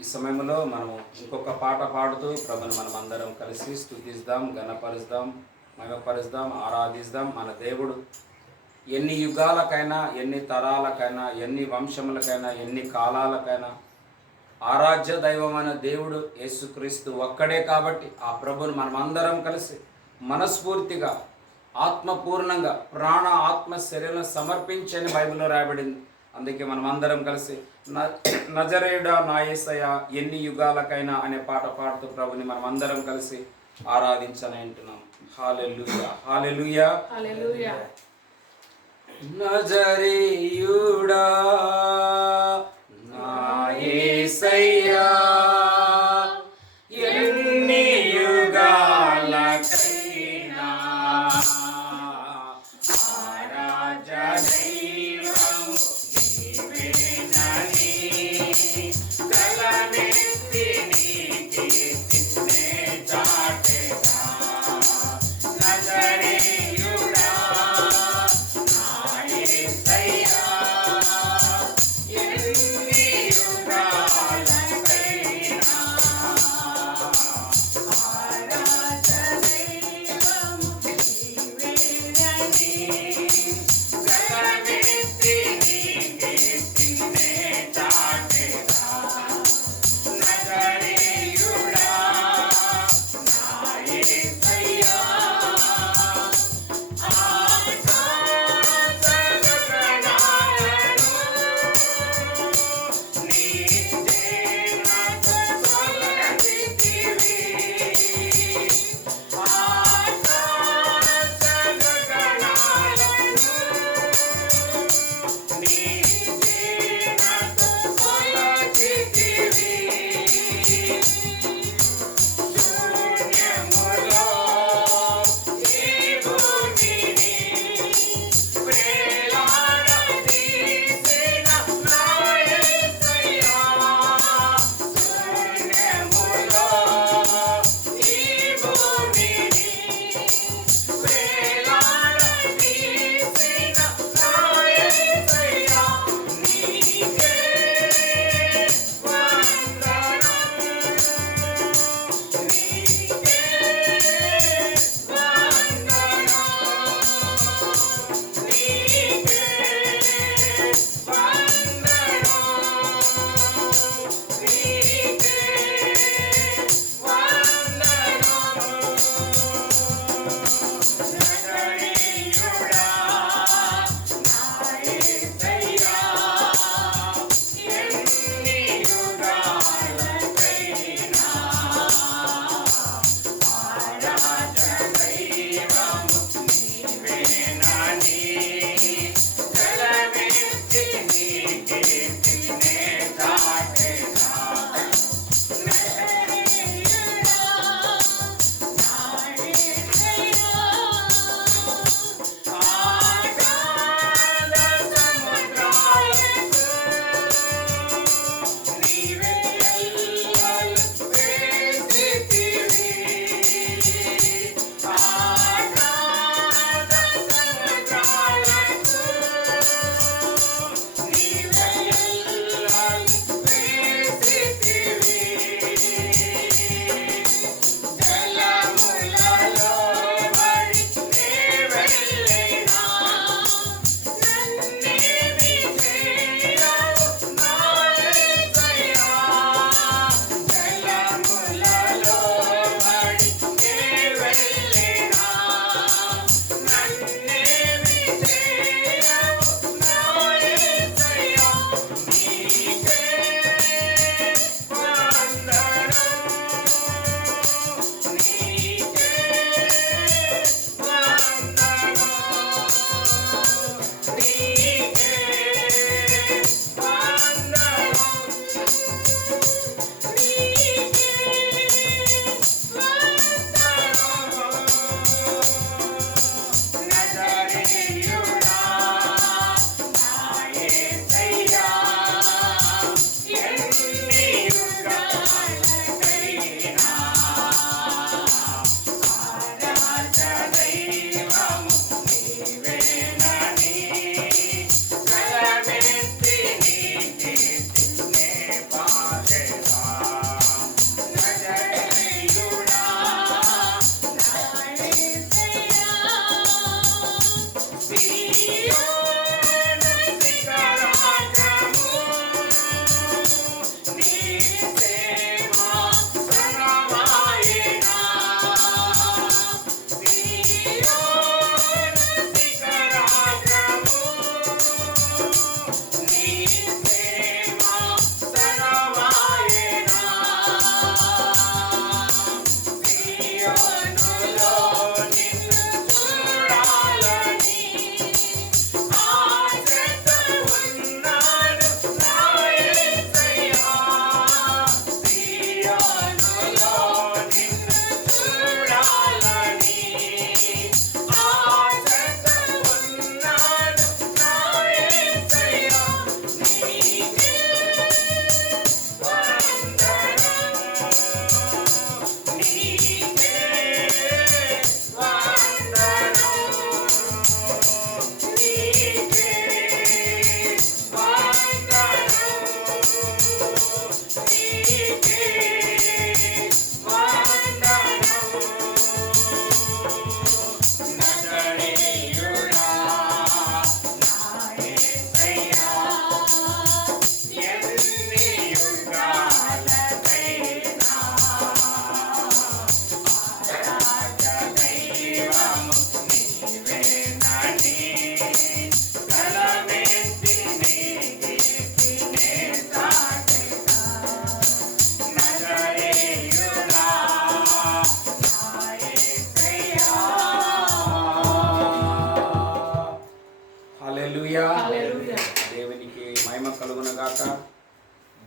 ఈ సమయంలో మనము ఇంకొక పాట పాడుతూ ప్రభుని మనం అందరం కలిసి స్తుతిద్దాం, ఘనపరుద్దాం, మహిమపరుద్దాం, ఆరాధిద్దాం. మన దేవుడు ఎన్ని యుగాలకైనా, ఎన్ని తరాలకైనా, ఎన్ని వంశములకైనా, ఎన్ని కాలాలకైనా ఆరాధ్య దైవమైన దేవుడు యేసుక్రీస్తు ఒక్కడే. కాబట్టి ఆ ప్రభుని మనం అందరం కలిసి మనస్ఫూర్తిగా ఆత్మపూర్ణంగా ప్రాణ ఆత్మ శరీరం సమర్పించని బైబిల్లో రాయబడింది. అందుకే మనం అందరం కలిసి నజరేయుడా నా యేసయ్య ఎన్ని యుగాలకైనా అనే పాట పాడుతూ ప్రభుని మనం అందరం కలిసి ఆరాధించని అంటున్నాం. హల్లెలూయా, హల్లెలూయా, హల్లెలూయా. నజరేయుడా నా యేసయ్యా ఎన్ని యుగాలకైనా ఆరాధ్య దైవము నీవేనని కలనెత్తి నీ కీర్తినే చాటెదా. నజరేయుడా నా యేసయ్యా ఎన్ని యుగాలకైనా ఆరాధ్య దైవము నీవేనని కలనెత్తి నీ కీర్తినే చాటెదా.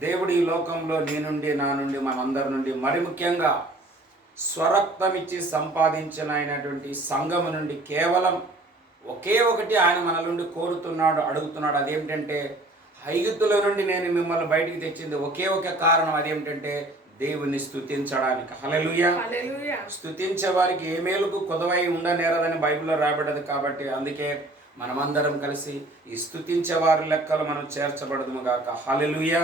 దేవుడు ఈ లోకంలో నీ నుండి, నా నుండి, మనందరి నుండి, మరి ముఖ్యంగా స్వరక్తమిచ్చి సంపాదించిన అయినటువంటి సంఘము నుండి కేవలం ఒకే ఒకటి ఆయన మన నుండి కోరుతున్నాడు, అడుగుతున్నాడు. అదేమిటంటే, ఐగుప్తుల నుండి నేను మిమ్మల్ని బయటికి తెచ్చింది ఒకే ఒక కారణం. అదేమిటంటే దేవుని స్తుతించడానికి. హల్లెలూయా. స్తుతించే వారికి ఏ మేలుకు కొదవై ఉండనేరదని బైబిల్లో రాబడ్డది. కాబట్టి అందుకే మనమందరం కలిసి ఈ స్తుతించే వారి లెక్కలు మనం చేర్చబడదుము గాక. హల్లెలూయా.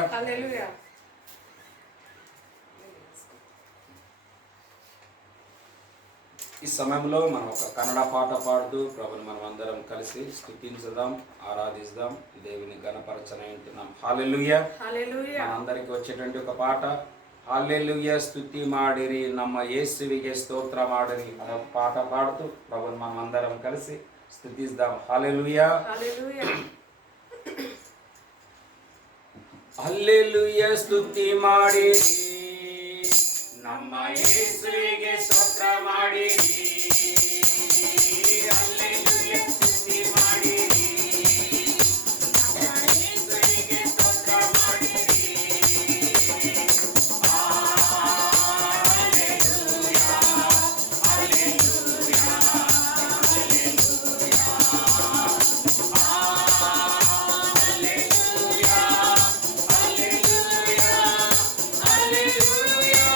ఈ సమయంలో మనం ఒక కన్నడ పాట పాడుతూ ప్రభుని మనం అందరం కలిసి స్తుతించుదాం, ఆరాధిస్తాం, దేవుని గణపరచన వింటున్నాం. హల్లెలూయా. మనందరికి వచ్చేటువంటి ఒక పాట, హల్లెలూయా స్తుతి మాడిరి ನಮ್ಮ యేసువిಗೆ స్తోత్ర మాడిరి అనే పాట పాడుతూ ప్రభుని మనం అందరం కలిసి స్తుతిస్తాం. హల్లెలూయా. హల్లెలూయా స్తుతి మాడిరి ನಮ್ಮ ಯೇಸುವಿಗೆ ಸ್ತೋತ್ರ ಮಾಡಿರಿ. ಹಲ್ಲೆಲೂಯಾ ಸ್ತುತಿ ಮಾಡಿರಿ ನಮ್ಮ ಯೇಸುವಿಗೆ ಸ್ತೋತ್ರ ಮಾಡಿರಿ. Hallelujah hallelujah hallelujah hallelujah hallelujah hallelujah.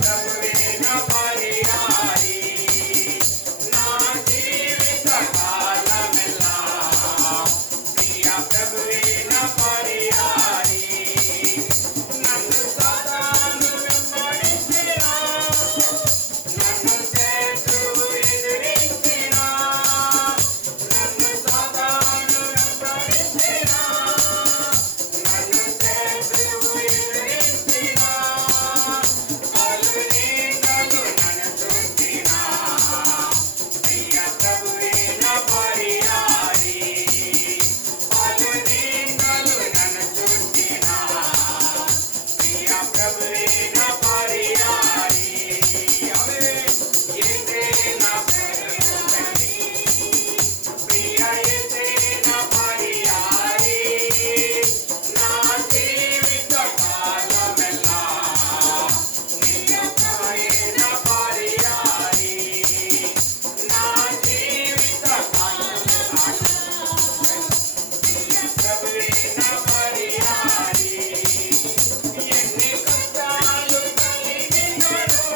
ప్రభువే నా పరిహారి నా జీవిత కాలమెల్లా ప్రియ ప్రభువే నా పరిహారి నన్ను సాతాను వెంబడించినా నన్ను శత్రువు ఎదిరించినా నన్ను సాతాను వెంబడించినా నన్ను శత్రువు ఎదిరించినా పలు నిందలు నన్ను చుట్టినా ప్రియ ప్రభువే నా పరిహారి పలు నిందలు నన్ను చుట్టినా ప్రియ ప్రభువే నా పరిహారి అవే యేసే నా పరిహారి ప్రియ యేసే నా పరిహారి నా జీవిత కాలమెల్లా నిత్యమే నా పరిహారి నా జీవిత కాలమెల్లా ప్రభువే నా పరిహారి ఎన్ని కష్టాలు కలిగినను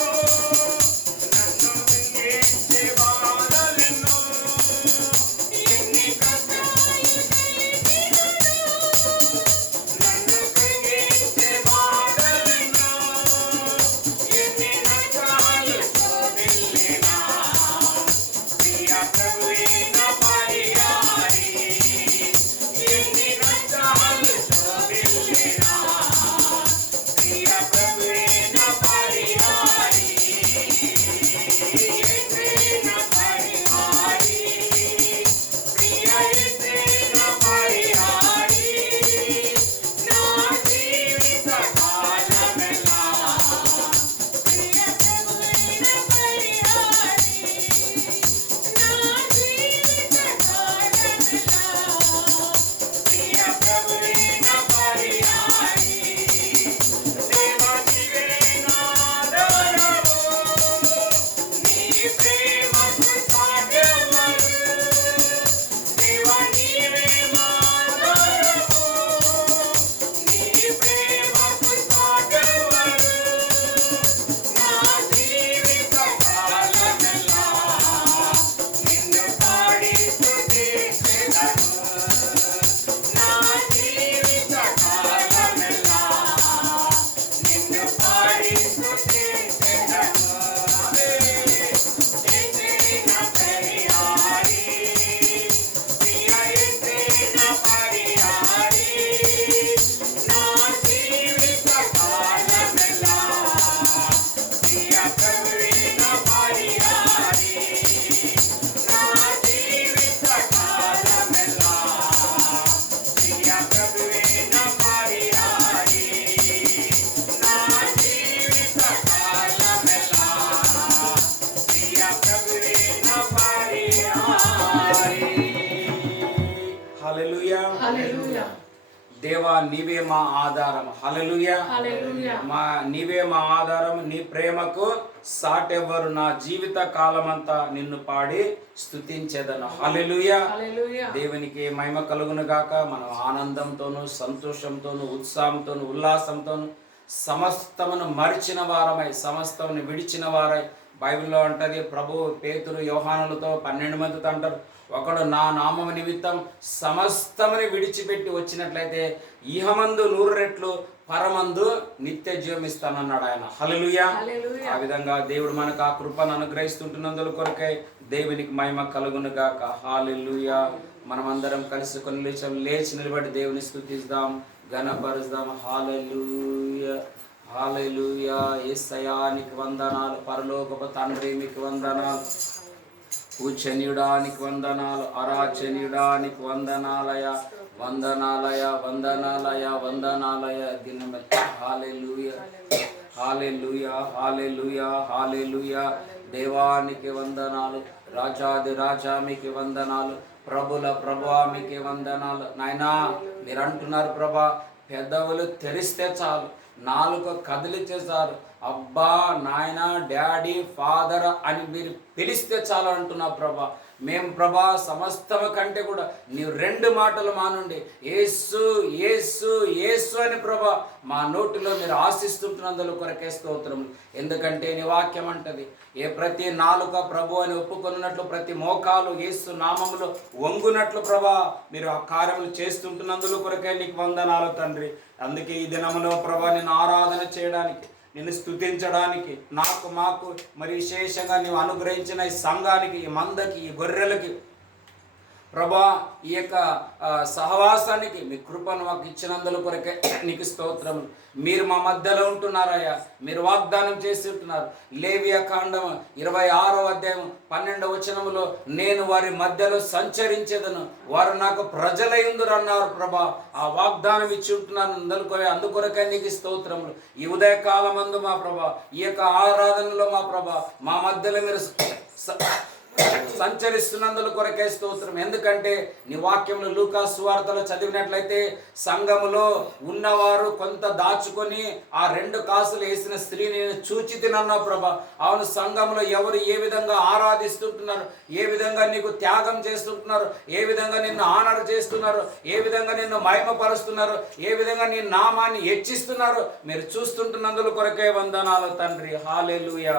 నన్ను మింగేసే బాధలెన్నో ఎన్ని కష్టాలు కలిగినను నన్ను మింగేసే బాధలెన్నో ఎన్ని నష్టాలు శోధిల్లినా ప్రియ ప్రభువే నా పరిహారి ఎన్ని నష్టాలు శోధిల్లినా ప్రియ ప్రభువే నా పరిహారి యేసే నా పరిహారి ప్రియ యేసే నా పరిహారి నా జీవిత కాలమెల్లా ప్రియ ప్రభువే నా పరిహారి నా జీవిత కాలమెల్లా ప్రియ ప్రభువే నా పరిహారి దేవా నీవే నా ఆధారము నీ ప్రేమకు సాటెవరు దేవా నీవే మా ఆధారము నీ ప్రేమకు సాటెవరు నా జీవిత కాలమెల్లా నిన్ను పాడి స్తుతించెదను నా జీవిత కాలమెల్లా నిన్ను పాడి స్తుతించెదను అవే యేసే నా పరిహారి ప్రియ యేసే నా పరిహారి నా జీవిత కాలమెల్లా ప్రియ ప్రభువే నా పరిహారి నా జీవిత కాలమెల్లా ప్రియ ప్రభువే నా పరిహారి నా జీవిత కాలమెల్లా ప్రియ ప్రభువే నా పరిహారి హల్లెలూయా హల్లెలూయా దేవా నీవే మా ఆధారం హల్లెలూయా హల్లెలూయా నీవే మా ఆధారం నీ ప్రేమకు సాటెవ్వరు నా జీవిత కాలమంతా నిన్ను పాడి స్తుతించెదను హల్లెలూయా హల్లెలూయా దేవునికి మహిమ కలుగును గాక మనం ఆనందంతోను సంతోషంతోను ఉత్సాహంతోను ఉల్లాసంతోను సమస్తమును మరిచిన వారమై సమస్తమును విడిచిన వారై బైబిల్లో అంటది ప్రభు పేతురు యోహానులతో 12 మందితో అంటారు ఒకడు నా నామము నిమిత్తం సమస్తముని విడిచిపెట్టి వచ్చినట్లయితే ఇహమందు 100 రెట్లు పరమందు నిత్య జీవం ఇస్తానన్నాడు ఆయన హల్లెలూయా ఆ విధంగా దేవుడు మనకు ఆ కృపను అనుగ్రహిస్తుంటున్నందుల కొరకై దేవునికి మహిమ కలుగును గాక హల్లెలూయా మనమందరం కలిసి కొన్ని నిమిషం లేచి నిలబడి దేవుని స్తుతిద్దాం ఘనపరుద్దాం హల్లెలూయా హల్లెలూయా యేసయ్యా నీకు వందనాలు పరలోకపు తండ్రి మీకు వందనాలు పూజనీయుడానికి వందనాలు ఆరాధనీయుడానికి వందనాలయ వందనాలయ వందనాలయ వందనాలయ దినమే హల్లెలూయా హల్లెలూయా హల్లెలూయా హల్లెలూయా దేవానికి వందనాలు రాజాది రాజా మీకు వందనాలు ప్రభుల ప్రభువా మీకు వందనాలు నాయనా మీరు అంటున్నారు ప్రభా పెదవులు తెరిస్తే చాలు నాలుక కదిలితే చాలు అబ్బా, నాయన, డాడీ, ఫాదర్ అని మీరు పిలిస్తే చాలు అంటున్నా ప్రభా. మేము ప్రభా సమస్తము కంటే కూడా నీవు 2 మాటలు మా నుండి యేసు యేసు యేసు అని ప్రభా మా నోటిలో మీరు ఆశిస్తుంటున్నందుకు కొరకే స్తోత్రములు. ఎందుకంటే నీ వాక్యం అంటది, ఏ ప్రతి నాలుక ప్రభు అని ఒప్పుకొన్నట్లు ప్రతి మోకాలు యేసు నామములో వంగునట్లు ప్రభా మీరు ఆ కార్యములు చేస్తుంటున్నందుకు కొరకే నీకు వందనాలు తండ్రి. అందుకే ఈ దినములో ప్రభా నిన్ను ఆరాధన చేయడానికి, నిన్ను స్తుతించడానికి, మాకు మరి విశేషంగా నీవు అనుగ్రహించిన ఈ సంఘానికి, ఈ మందకి, ఈ గొర్రెలకి ప్రభా ఈ యొక్క సహవాసానికి మీ కృపను మాకు ఇచ్చినందుల కొరకే నీకు స్తోత్రములు. మీరు మా మధ్యలో ఉంటున్నారయ్యా. మీరు వాగ్దానం చేసి ఉంటున్నారు. లేవియా కాండం 26వ అధ్యాయం 12వ వచనములో నేను వారి మధ్యలో సంచరించేదను, వారు నాకు ప్రజలైందురు అన్నారు ప్రభా. ఆ వాగ్దానం ఇచ్చి ఉంటున్నాను. అందుకొరకే నీకు స్తోత్రములు. ఈ ఉదయకాలమందు మా ప్రభా, ఈ యొక్క ఆరాధనలో మా ప్రభా మా మధ్యలో మీరు సంచరిస్తున్నందుల కొరకే స్తోత్రం. ఎందుకంటే నీ వాక్యంలో లూకా సువార్తలో చదివినట్లయితే సంఘములో ఉన్నవారు కొంత దాచుకొని ఆ 2 కాసులు వేసిన స్త్రీని చూచి తినన్నావు ప్రభా. అవును, సంఘంలో ఎవరు ఏ విధంగా ఆరాధిస్తుంటున్నారు, ఏ విధంగా నీకు త్యాగం చేస్తుంటున్నారు, ఏ విధంగా నిన్ను ఆనర్ చేస్తున్నారు, ఏ విధంగా నిన్ను మహిమపరుస్తున్నారు, ఏ విధంగా నీ నామాన్ని హెచ్చిస్తున్నారు మీరు చూస్తుంటున్నందుల కొరకే వందనాలు తండ్రి. హల్లెలూయా.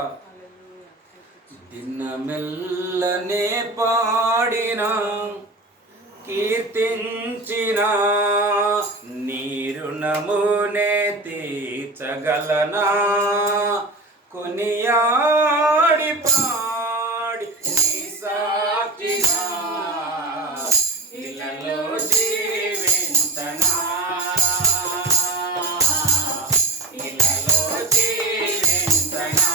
దినమెల్లనే పాడినా కీర్తించిన నీ రుణమునే తీర్చగలనా, కొనియాడి పాడి నీ సాక్షిగా ఇలలో జీవించనా, ఇలలో జీవించనా.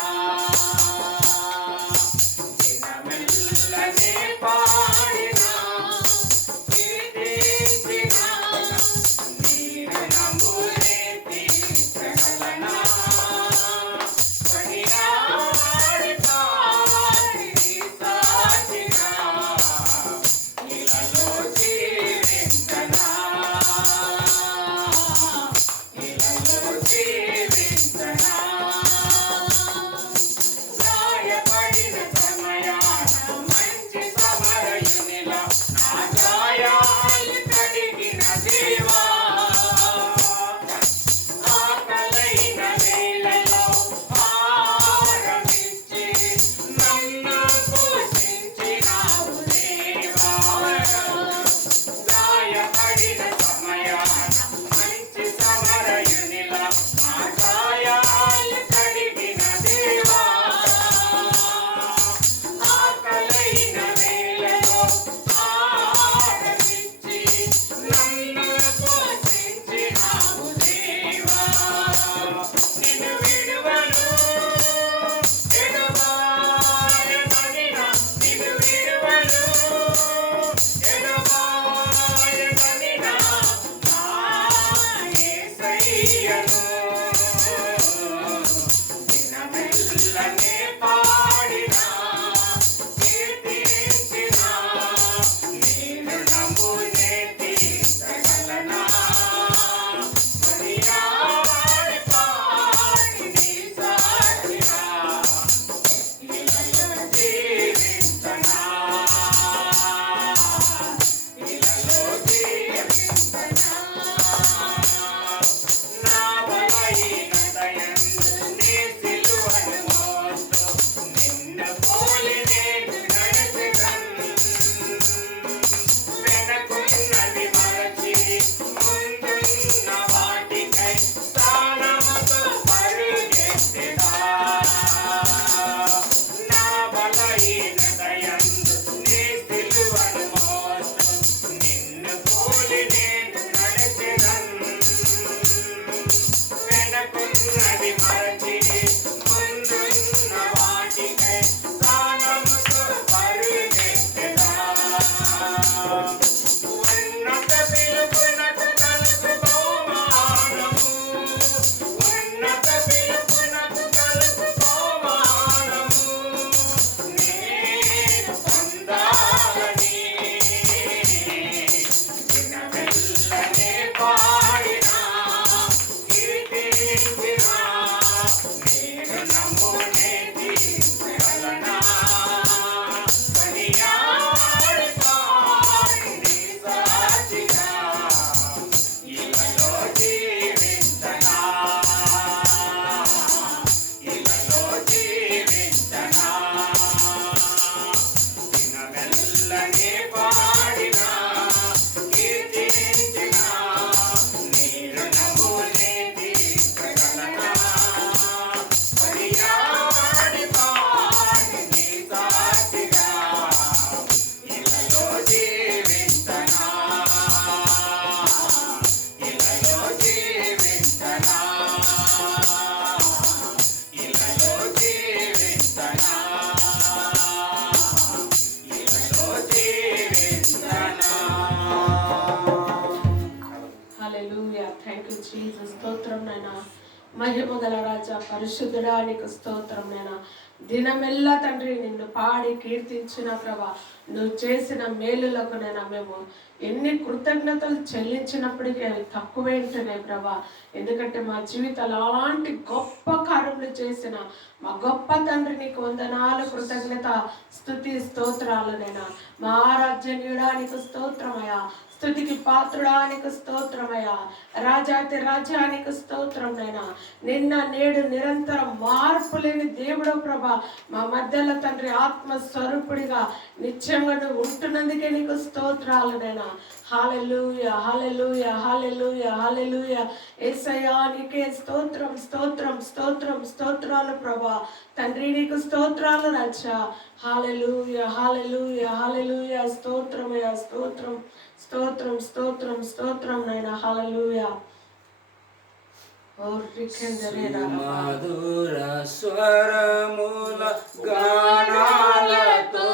Yeah. స్తోత్రం నైనా, మహిమ గల రాజా, పరిశుద్ధుడా నీకు స్తోత్రం నైనా. దినమెల్లా తండ్రి నిన్ను పాడి కీర్తించిన ప్రభా, నువ్వు చేసిన మేలులకు నైనా మేము ఎన్ని కృతజ్ఞతలు చెల్లించినప్పటికీ అవి తక్కువేంటనే ప్రభా. ఎందుకంటే మా జీవితాలు అలాంటి గొప్ప కార్యములు చేసిన మా గొప్ప తండ్రి నీకు వందనాలు, కృతజ్ఞత, స్తుతి, స్తోత్రాలనైనా. మా ఆరాధ్యనీయుడానికి స్తోత్రమయ్యా, స్తుతికి పాత్రుడానికి స్తోత్రమయ్యా, రాజాతి రాజ్యానికి స్తోత్రమైనా. నిన్న నేడు నిరంతరం మార్పు లేని దేవుడు ప్రభా, మా మధ్యలో తండ్రి ఆత్మస్వరూపుడిగా నిత్యంగా నువ్వు ఉంటున్నందుకే నీకు స్తోత్రాలనైనా. హల్లెలూయా, హల్లెలూయా, హల్లెలూయా, హల్లెలూయా. యేసయ్యా నీకే స్తోత్రం, స్తోత్రం, స్తోత్రం, స్తోత్రాలు ప్రభా. తండ్రి నీకు స్తోత్రాలు రాజా. హల్లెలూయా, హల్లెలూయా, హల్లెలూయా. స్తోత్రమయ్యా, స్తోత్రం, స్తోత్రం, స్తోత్రం, స్తోత్రం నైనా. హల్లెలూయా. మధుర స్వరముల గానాలతో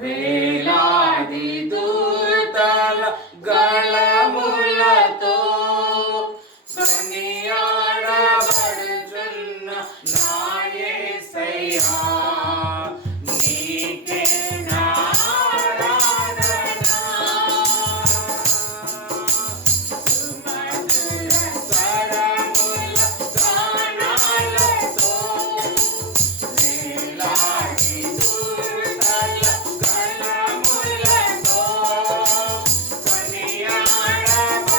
వేలాది దూతల గళములతో కొనియాడబడుచున్న నా యేసయ్యా, నీకే నా ఆరాధన. సుమధుర స్వరముల గానాలతో వేలాది దూతల గళములతో కొనియాడబడుచున్న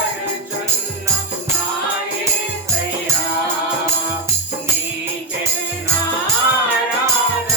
నా యేసయ్యా, నీకే నా ఆరాధన.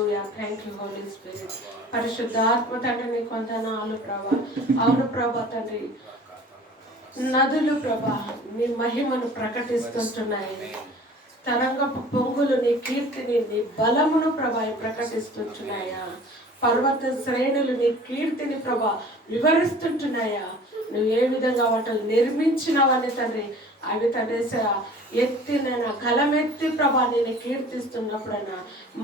Hallelujah. Thank you holy spirit. పరిశుద్ధాత్మ తండ్రి నీకు వందనాలు ప్రభా. అవును ప్రభా తండ్రి, నదులు ప్రభా నీ మహిమను ప్రకటిస్తుంటున్నాయి. తరంగపు పొంగులు నీ కీర్తిని, నీ బలమును ప్రభా ప్రకటిస్తుంటున్నాయా. పర్వత శ్రేణులు నీ కీర్తిని ప్రభా వివరిస్తుంటున్నాయా. నువ్వు ఏ విధంగా వాటిని నిర్మించినావని తండ్రి, అవి తండ్రి ఎత్తినైనా గలమెత్తి ప్రభా నేను కీర్తిస్తున్నప్పుడైనా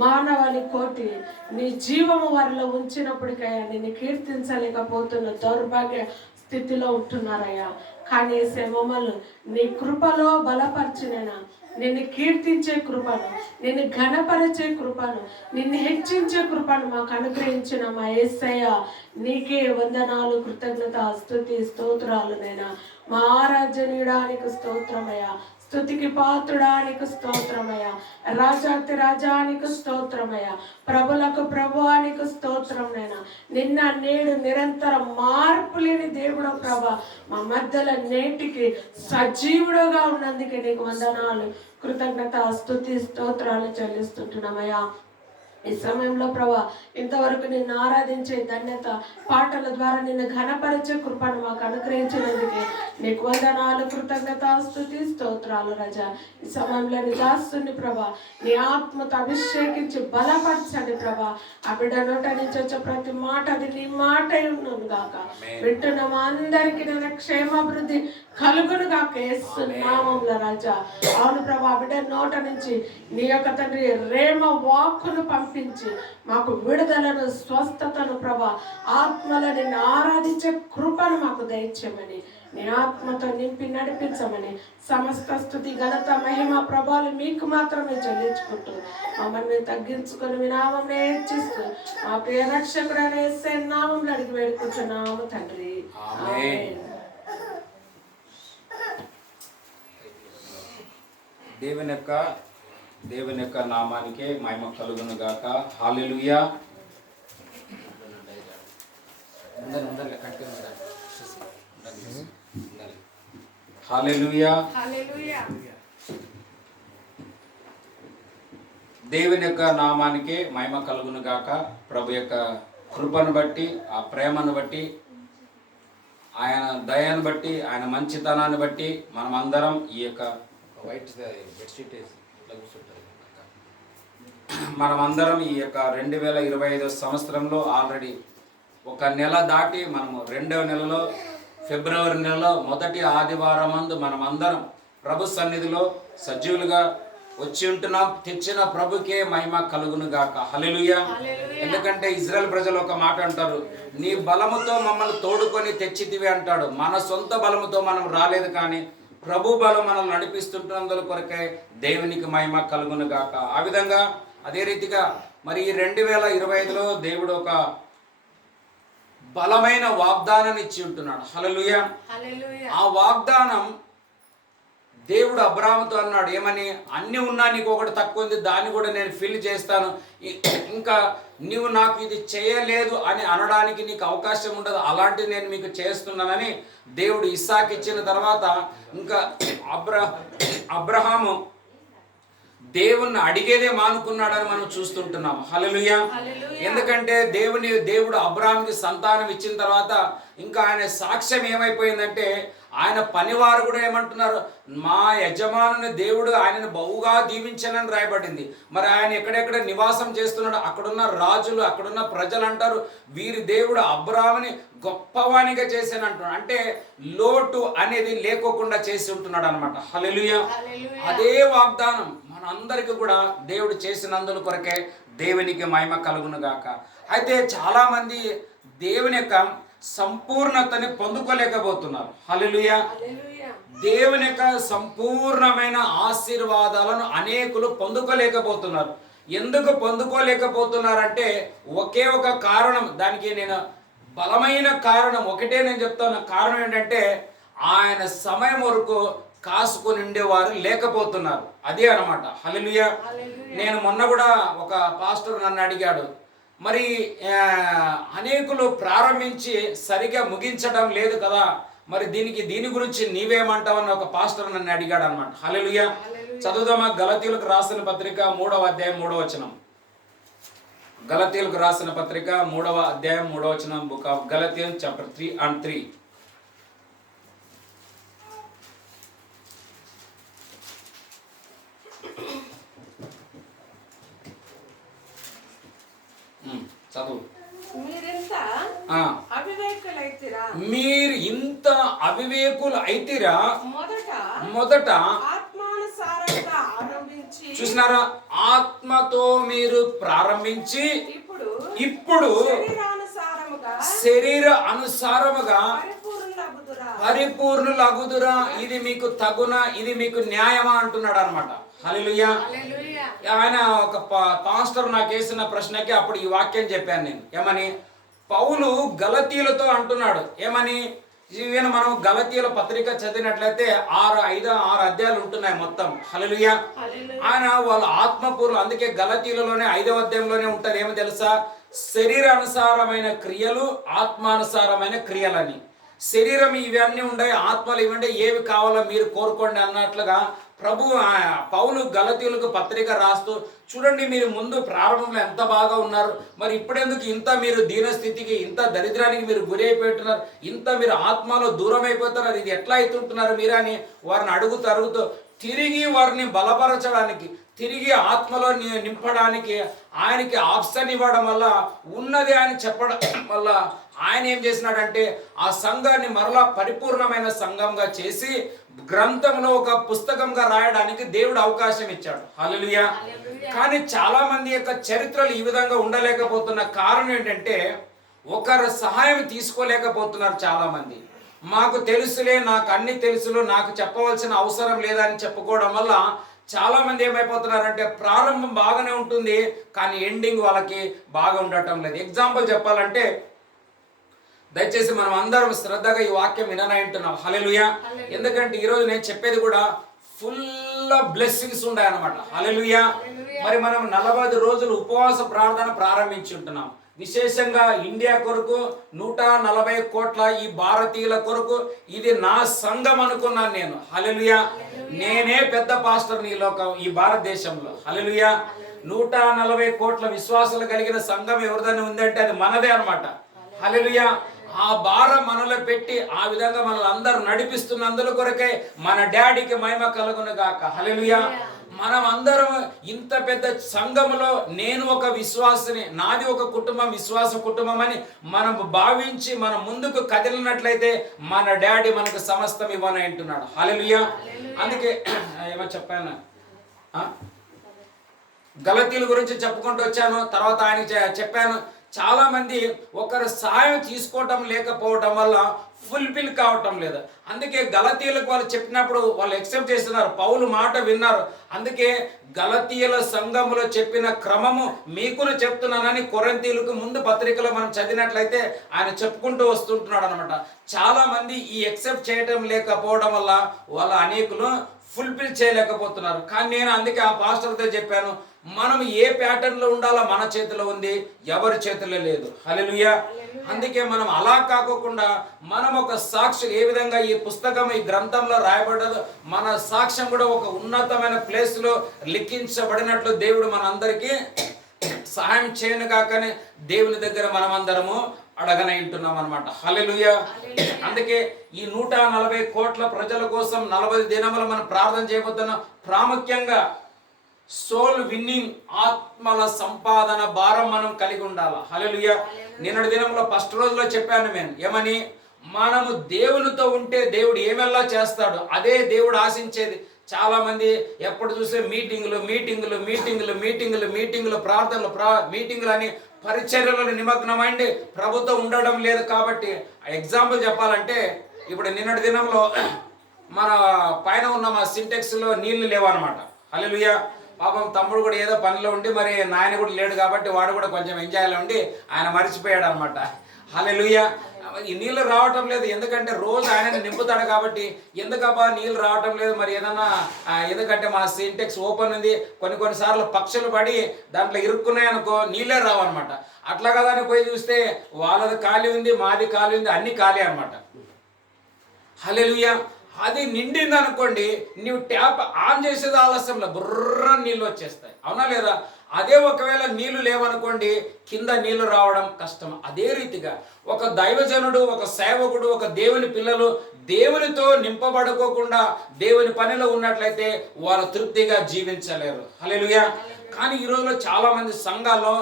మానవాళి కోటి నీ జీవము వారిలో ఉంచినప్పటికైనా నేను కీర్తించలేకపోతున్న దౌర్భాగ్య స్థితిలో ఉంటున్నారయ్యా. కానీ మమ్మల్ని నీ కృపలో బలపరిచినైనా నిన్ను కీర్తించే కృపను, నిన్ను ఘనపరిచే కృపను, నిన్ను హెచ్చించే కృపను మాకు అనుగ్రహించిన మా యేసయ్య నీకే వందనాలు, కృతజ్ఞత, స్తుతి, స్తోత్రాలు నైనా. మా ఆరాధ్యనీయడానికి స్తోత్రమయ్యా. స్తుతికి పాత్రుడానికి స్తోత్రమయ్యా. రాజాతి రాజానికి స్తోత్రమయ్యా. ప్రభులకు ప్రభువానికి స్తోత్రం నైనా. నిన్న నేడు నిరంతరం మార్పు లేని దేవుడు ప్రభా మా మధ్యలో నేటికి సజీవుడుగా ఉన్నందుకే నీకు వందనాలు, కృతజ్ఞత, స్తుతి, స్తోత్రాలు చెల్లిస్తుంటున్నామయ్యా. ఈ సమయంలో ప్రభా ఇంతవరకు నిన్ను ఆరాధించే ధన్యత, పాటల ద్వారా నిన్ను ఘనపరిచే కృపను మాకు అనుగ్రహించినందుకే నీకు వందనాలు, కృతజ్ఞత, స్తుతి, స్తోత్రాలు రాజా. ఈ సమయంలో నీ దాసుని ప్రభా నీ ఆత్మతో అభిషేకించి బలపరచండి ప్రభా. ఆ బిడ్డ నోట నుంచి వచ్చే ప్రతి మాట అది నీ మాట ఉన్నాను గాక. వింటున్న మా అందరికీ నేను క్షేమాభివృద్ధి కలుగును గాక యేసు నామములో రాజా. అవును ప్రభా, బిడ్డ నోట నుంచి నీ యొక్క తండ్రి రేమ వాక్కును పంపించి మాకు విడుదలను, స్వస్థతను ప్రభా, ఆత్మలో నిన్ను ఆరాధించే కృపను మాకు దయచేయమని, నీ ఆత్మతో నింపి నడిపించమని, సమస్త స్తుతి, ఘనత, మహిమ, ప్రభావాలు మీకు మాత్రమే చెల్లించుకుంటూ మమ్మల్ని తగ్గించుకొని మీ నామంలో హెచ్చిస్తూ మా ప్రియ రక్షకుడైన యేసయ్య నామంలో అడిగి వేడుకుంటున్నాము తండ్రి. ఆమేన్. దేవుని యొక్క నామానికే మహిమ కలుగును గాక. హల్లెలూయా. హల్లెలూయా. దేవుని యొక్క నామానికే మహిమ కలుగును గాక. ప్రభు యొక్క కృపను బట్టి, ఆ ప్రేమను బట్టి, ఆయన దయను బట్టి, ఆయన మంచితనాన్ని బట్టి మనమందరం ఈ యొక్క వైట్ బెడ్షీట్ మనమందరం ఈ యొక్క 2025 సంవత్సరంలో ఆల్రెడీ ఒక నెల దాటి మనము 2వ నెలలో ఫిబ్రవరి నెలలో మొదటి ఆదివారం మందు మనమందరం ప్రభు సన్నిధిలో సజీవులుగా వచ్చి ఉంటున్నాం. తెచ్చిన ప్రభుకే మహిమ కలుగును గాక. హల్లెలూయా. ఎందుకంటే ఇజ్రాయెల్ ప్రజలు ఒక మాట అంటారు, నీ బలముతో మమ్మల్ని తోడుకొని తెచ్చితివి అంటాడు. మన సొంత బలముతో మనం రాలేదు, కానీ ప్రభు బలం మనం నడిపిస్తుంటున్నందుల కొరకే దేవునికి మహిమ కలుగును గాక. ఆ విధంగా అదే రీతిగా మరి ఈ 2025లో దేవుడు ఒక బలమైన వాగ్దానాన్ని ఇచ్చి ఉంటున్నాడు. హల్లెలూయా. ఆ వాగ్దానం దేవుడు అబ్రాహాముతో అన్నాడు, ఏమని? అన్నీ ఉన్నా నీకు ఒకటి తక్కువ ఉంది, దాన్ని కూడా నేను ఫిల్ చేస్తాను, ఇంకా నీవు నాకు ఇది చేయలేదు అని అనడానికి నీకు అవకాశం ఉండదు, అలాంటిది నేను మీకు చేస్తున్నానని దేవుడు ఇస్సాకు ఇచ్చిన తర్వాత ఇంకా అబ్రహాము దేవుణ్ణి అడిగేదే మానుకున్నాడని మనం చూస్తుంటున్నాం. హల్లెలూయా. ఎందుకంటే దేవుడు అబ్రాహాముకి సంతానం ఇచ్చిన తర్వాత ఇంకా ఆయన సాక్ష్యం ఏమైపోయిందంటే, ఆయన పనివారు కూడా ఏమంటున్నారు, మా యజమానుని దేవుడు ఆయనను బహుగా దీవించనని రాయబడింది. మరి ఆయన ఎక్కడెక్కడ నివాసం చేస్తున్నాడు, అక్కడున్న రాజులు, అక్కడున్న ప్రజలు అంటారు, వీరి దేవుడు అబ్రాహాముని గొప్పవానిగా చేశాను అంటున్నాడు. అంటే లోటు అనేది లేకోకుండా చేసి ఉంటున్నాడు అనమాట. హల్లెలూయా. అదే వాగ్దానం మనందరికీ కూడా దేవుడు చేసినందుల కొరకే దేవునికి మహిమ కలుగును గాక. అయితే చాలా మంది దేవుని యొక్క సంపూర్ణతని పొందుకోలేకపోతున్నారు. హల్లెలూయా. దేవుని యొక్క సంపూర్ణమైన ఆశీర్వాదాలను అనేకులు పొందుకోలేకపోతున్నారు. ఎందుకు పొందుకోలేకపోతున్నారంటే ఒకే ఒక కారణం, దానికి నేను బలమైన కారణం ఒకటే నేను చెప్తాను. కారణం ఏంటంటే ఆయన సమయం వరకు కాసుకొని ఉండేవారు లేకపోతున్నారు. అదే అనమాట. హల్లెలూయా. నేను మొన్న కూడా ఒక పాస్టర్ నన్ను అడిగాడు, మరి అనేకులు ప్రారంభించి సరిగా ముగించడం లేదు కదా, మరి దీని గురించి నీవేమంటావని ఒక పాస్టర్ నన్ను అడిగాడు అనమాట. హల్లెలూయా. చదువుదామా? గలతీయులకు రాసిన పత్రిక 3వ అధ్యాయం 3వ వచనం. గలతీయులకు రాసిన పత్రిక 3వ అధ్యాయం 3వ వచనం, బుక్ ఆఫ్ గలతియన్స్ చాప్టర్ 3 and 3. చదువు. మీరు ఇంత అవివేకులు అయితిరా, మొదట చూసినారా, ఆత్మతో మీరు ప్రారంభించి ఇప్పుడు శరీర అనుసారముగా పరిపూర్ణులగుదురా, ఇది మీకు తగునా, ఇది మీకు న్యాయమా అంటున్నాడు అనమాట. హల్లెలూయా. ఆయన ఒక పాస్టర్ నాకు వేసిన ప్రశ్నకి అప్పుడు ఈ వాక్యం చెప్పాను నేను. ఏమని? పౌలు గలతీయులతో అంటున్నాడు ఏమని? ఈవెన్ మనం గలతీయుల పత్రిక చదివినట్లయితే 6 అధ్యాయాలు ఉంటున్నాయి మొత్తం. హల్లెలూయా. ఆయన వాళ్ళ ఆత్మపూర్లు, అందుకే గలతీయులలోనే 5వ అధ్యాయంలోనే ఉంటారు. ఏమో తెలుసా? శరీరానుసారమైన క్రియలు, ఆత్మానుసారమైన క్రియలని. శరీరం ఇవన్నీ ఉండే, ఆత్మలు ఇవంటే ఏవి కావాలో మీరు కోరుకోండి అన్నట్లుగా పౌలు గలతీయులకు పత్రిక రాస్తూ, చూడండి మీరు ముందు ప్రారంభంలో ఎంత బాగా ఉన్నారు, మరి ఇప్పుడెందుకు ఇంత మీరు దీనస్థితికి, ఇంత దరిద్రానికి మీరు గురి అయిపోతున్నారు, ఇంత మీరు ఆత్మలో దూరం అయిపోతున్నారు, ఇది ఎట్లా అవుతుంటున్నారు మీరు అని వారిని అడుగుతూ తిరిగి వారిని బలపరచడానికి, తిరిగి ఆత్మలో నింపడానికి ఆయనకి ఆప్షన్ ఇవ్వడం వల్ల, ఉన్నది అని చెప్పడం వల్ల ఆయన ఏం చేసినాడంటే ఆ సంఘాన్ని మరలా పరిపూర్ణమైన సంఘంగా చేసి గ్రంథంలో ఒక పుస్తకంగా రాయడానికి దేవుడు అవకాశం ఇచ్చాడు. హల్లెలూయా. కానీ చాలా మంది యొక్క చరిత్రలు ఈ విధంగా ఉండలేకపోతున్న కారణం ఏంటంటే ఒకరు సహాయం తీసుకోలేకపోతున్నారు. చాలా మంది మాకు తెలుసులే, నాకు అన్ని తెలుసులు, నాకు చెప్పవలసిన అవసరం లేదని చెప్పుకోవడం వల్ల చాలా మంది ఏమైపోతున్నారంటే ప్రారంభం బాగానే ఉంటుంది కానీ ఎండింగ్ వాళ్ళకి బాగా ఉండటం లేదు. ఎగ్జాంపుల్ చెప్పాలంటే, దయచేసి మనం అందరం శ్రద్ధగా ఈ వాక్యం విననంటున్నాం. హల్లెలూయా. ఎందుకంటే ఈరోజు నేను చెప్పేది కూడా ఫుల్ బ్లెస్సింగ్స్ ఉన్నాయి అన్నమాట. హల్లెలూయా. మరి మనం 40 రోజులు ఉపవాస ప్రార్థన ప్రారంభించి ఉంటున్నాం. విశేషంగా ఇండియా కొరకు 140 కోట్ల ఈ భారతీయుల కొరకు ఇది నా సంఘం అనుకున్నాను నేను. హల్లెలూయా. నేనే పెద్ద పాస్టర్ని ఈ భారతదేశంలో. హల్లెలూయా. 140 కోట్ల విశ్వాసాలు కలిగిన సంఘం ఎవరిదైనా ఉందంటే అది మనదే అన్నమాట. హల్లెలూయా. ఆ భారం మనలో పెట్టి ఆ విధంగా మనల్ని అందరూ నడిపిస్తున్నందుల కొరకే మన డాడీకి మహిమ కలుగును గాక. హల్లెలూయా. మనం అందరం ఇంత పెద్ద సంఘములో నేను ఒక విశ్వాసిని, నాది ఒక కుటుంబం, విశ్వాస కుటుంబం అని మనం భావించి మనం ముందుకు కదిలినట్లయితే మన డాడీ మనకు సమస్తం ఇవ్వని అంటున్నాడు. హల్లెలూయా. అందుకే ఏమో చెప్పాను, గలతీయుల గురించి చెప్పుకుంటూ వచ్చాను. తర్వాత ఆయన చెప్పాను, చాలా మంది ఒకరు సహాయం తీసుకోవటం లేకపోవటం వల్ల ఫుల్ఫిల్ కావటం లేదు. అందుకే గలతీయులకు వాళ్ళు చెప్పినప్పుడు వాళ్ళు యాక్సెప్ట్ చేస్తున్నారు, పౌలు మాట విన్నారు. అందుకే గలతీయుల సంఘములో చెప్పిన క్రమము మీకును చెప్తున్నానని కొరింథీయులకు ముందు పత్రికలో మనం చదివినట్లయితే ఆయన చెప్పుకుంటూ వస్తుంటున్నాడు అనమాట. చాలా మంది ఈ యాక్సెప్ట్ చేయటం లేకపోవడం వల్ల వాళ్ళ అనేకులు ఫుల్ఫిల్ చేయలేకపోతున్నారు. కానీ నేను అందుకే ఆ పాస్టర్తో చెప్పాను, మనం ఏ ప్యాటర్న్లో ఉండాలో మన చేతిలో ఉంది, ఎవరి చేతిలో లేదు. హల్లెలూయా. అందుకే మనం అలా కాకుండా మనం ఒక సాక్షి, ఏ విధంగా ఈ పుస్తకం ఈ గ్రంథంలో రాయబడ్డదో మన సాక్ష్యం కూడా ఒక ఉన్నతమైన ప్లేస్లో లిఖించబడినట్లు దేవుడు మనందరికీ సహాయం చేయను కాకనే దేవుని దగ్గర మనం అందరము అడగనంటున్నాం అనమాట. హల్లెలూయా. అందుకే ఈ 140 కోట్ల ప్రజల కోసం 40 దినములు మనం ప్రార్థన చేయబోతున్నాం. ప్రాముఖ్యంగా సోల్ విన్నింగ్, ఆత్మల సంపాదన భారం మనం కలిగి ఉండాలి. హల్లెలూయా. నిన్నటి దినంలో ఫస్ట్ రోజులో చెప్పాను నేను ఏమని, మనము దేవునితో ఉంటే దేవుడు ఏమెల్లా చేస్తాడు, అదే దేవుడు ఆశించేది. చాలా మంది ఎప్పుడు చూసే మీటింగులు మీటింగులు మీటింగులు మీటింగులు మీటింగులు ప్రార్థనలు మీటింగులు అని పరిచర్యలలో నిమగ్నమైంది, ప్రభుత్వం ఉండడం లేదు. కాబట్టి ఎగ్జాంపుల్ చెప్పాలంటే, ఇప్పుడు నిన్నటి దినంలో మన పైన ఉన్న మా సింటెక్స్లో నీళ్లు లేవన్నమాట. హల్లెలూయా. పాపం తమ్ముడు కూడా ఏదో పనిలో ఉండి, మరి నాయన కూడా లేడు కాబట్టి వాడు కూడా కొంచెం ఎంజాయ్లో ఉండి ఆయన మర్చిపోయాడు అనమాట. హల్లెలూయా. ఈ నీళ్ళు రావటం లేదు, ఎందుకంటే రోజు ఆయనని నింపుతాడు కాబట్టి. ఎందుకబ్బా నీళ్ళు రావటం లేదు, మరి ఏదన్నా ఎందుకంటే మా సింటెక్స్ ఓపెన్ ఉంది, కొన్నిసార్లు పక్షులు పడి దాంట్లో ఇరుక్కున్నాయి అనుకో, నీళ్ళే రావన్నమాట. అట్లా కదా అని పోయి చూస్తే వాళ్ళది ఖాళీ ఉంది, మాది ఖాళీ ఉంది, అన్నీ ఖాళీ అనమాట. హల్లెలూయా. అది నిండింది అనుకోండి, నీవు ట్యాప్ ఆన్ చేసేది ఆలస్యంలో బుర్ర నీళ్ళు వచ్చేస్తాయి, అవునా లేదా? అదే ఒకవేళ నీళ్లు లేవనుకోండి, కింద నీళ్లు రావడం కష్టం. అదే రీతిగా ఒక దైవజనుడు, ఒక సేవకుడు, ఒక దేవుని పిల్లలు దేవునితో నింపబడుకోకుండా దేవుని పనిలో ఉన్నట్లయితే వారు తృప్తిగా జీవించలేరు. హల్లెలూయా. కానీ ఈ రోజులో చాలా మంది సంఘాల్లో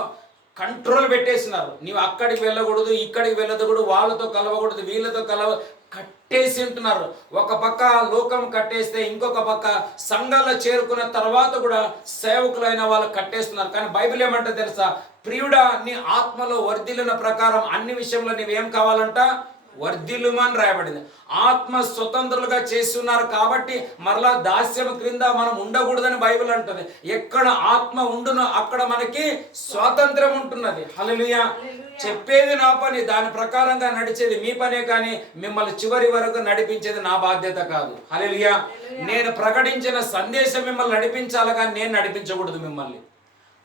కంట్రోల్ పెట్టేసినారు. నీవు అక్కడికి వెళ్ళకూడదు, ఇక్కడికి వెళ్ళకూడదు, వాళ్ళతో కలవకూడదు, వీళ్ళతో కట్టేసి ఉంటున్నారు. ఒక పక్క లోకం కట్టేస్తే ఇంకొక పక్క సంఘాల్లో చేరుకున్న తర్వాత కూడా సేవకులైన వాళ్ళు కట్టేస్తున్నారు. కానీ బైబిల్ ఏమంటే తెలుసా? ప్రియుడా, నీ ఆత్మలో వర్ధిల్లిన ప్రకారం అన్ని విషయంలో నీవేం కావాలంట? వర్ధిల్లుమని రాయబడింది. ఆత్మ స్వతంత్రులుగా చేసి ఉన్నారు కాబట్టి మరలా దాస్యం క్రింద మనం ఉండకూడదని బైబిల్ అంటుంది. ఎక్కడ ఆత్మ ఉండునో అక్కడ మనకి స్వాతంత్రం ఉంటున్నది. హల్లెలూయా. చెప్పేది నా పని, దాని ప్రకారంగా నడిచేది మీ పనే, కానీ మిమ్మల్ని చివరి వరకు నడిపించేది నా బాధ్యత కాదు. హల్లెలూయా. నేను ప్రకటించిన సందేశం మిమ్మల్ని నడిపించాలి, కానీ నేను నడిపించకూడదు మిమ్మల్ని.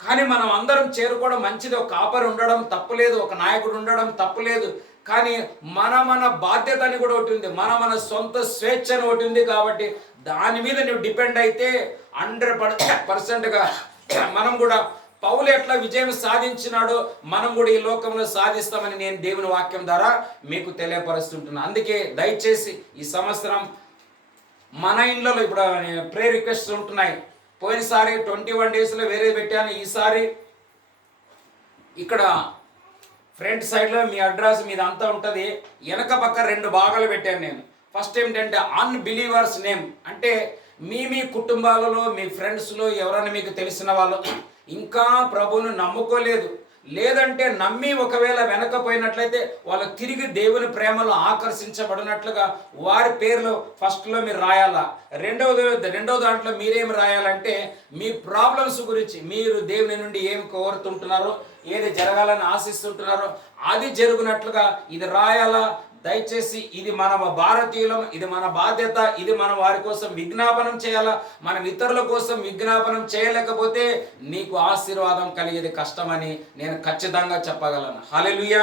కానీ మనం అందరం చేరుకోవడం మంచిది. ఒక కాపరి ఉండడం తప్పులేదు, ఒక నాయకుడు ఉండడం తప్పులేదు. కానీ మన బాధ్యత అని కూడా ఒకటి ఉంది, మన సొంత స్వేచ్ఛ అని ఒకటి ఉంది. కాబట్టి దాని మీద నువ్వు డిపెండ్ అయితే 100%గా మనం కూడా పౌలు ఎట్లా విజయం సాధించినాడో మనం కూడా ఈ లోకంలో సాధిస్తామని నేను దేవుని వాక్యం ద్వారా మీకు తెలియపరుస్తుంటున్నాను. అందుకే దయచేసి ఈ సంవత్సరం మన ఇండ్లలో ఇప్పుడు ప్రేయర్ రిక్వెస్ట్ ఉంటున్నాయి. పోయినసారి 21 డేస్లో వేరే పెట్టాను. ఈసారి ఇక్కడ ఫ్రంట్ సైడ్లో మీ అడ్రస్ మీద అంతా ఉంటుంది. వెనక పక్క 2 భాగాలు పెట్టాను నేను. ఫస్ట్ ఏంటంటే అన్బిలీవర్స్ నేమ్, అంటే మీ కుటుంబాలలో, మీ ఫ్రెండ్స్లో ఎవరైనా మీకు తెలిసిన వాళ్ళు ఇంకా ప్రభువును నమ్ముకోలేదు, లేదంటే నమ్మి ఒకవేళ వెనకపోయినట్లయితే వాళ్ళు తిరిగి దేవుని ప్రేమలో ఆకర్షించబడినట్లుగా వారి పేర్లు ఫస్ట్లో మీరు రాయాలా. రెండవ దాంట్లో మీరేం రాయాలంటే మీ ప్రాబ్లమ్స్ గురించి, మీరు దేవుని నుండి ఏం కోరుతుంటున్నారో, ఏది జరగాలని ఆశిస్తుంటున్నారో అది జరుగునట్లుగా ఇది రాయాలా. దయచేసి ఇది మన భారతీయులం, ఇది మన బాధ్యత, ఇది మనం వారి కోసం విజ్ఞాపనం చేయాలా. మనం ఇతరుల కోసం విజ్ఞాపనం చేయలేకపోతే నీకు ఆశీర్వాదం కలిగేది కష్టమని నేను ఖచ్చితంగా చెప్పగలను. హల్లెలూయా.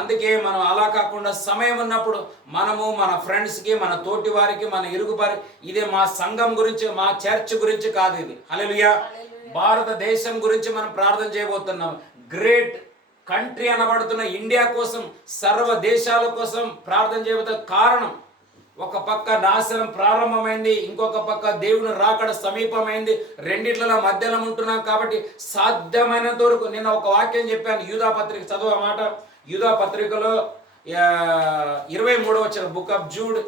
అందుకే మనం అలా కాకుండా సమయం ఉన్నప్పుడు మనము మన ఫ్రెండ్స్కి, మన తోటి వారికి, మన ఇరుగు వారి, ఇదే మా సంఘం గురించి, మా చర్చ్ గురించి కాదు ఇది. హల్లెలూయా. భారతదేశం గురించి మనం ప్రార్థన చేయబోతున్నాం. గ్రేట్ కంట్రీ అనబడుతున్న ఇండియా కోసం, సర్వ దేశాల కోసం ప్రార్థన చేయబోతున్న కారణం, ఒక పక్క నాశనం ప్రారంభమైంది, ఇంకొక పక్క దేవుని రాకడ సమీపమైంది. రెండిట్ల మధ్యలో ఉంటున్నాం. కాబట్టి సాధ్యమైనంత వరకు నేను ఒక వాక్యం చెప్పాను. యూదా పత్రిక చదువు మాట. యూదా పత్రికలో 23వ బుక్ ఆఫ్ జూడ్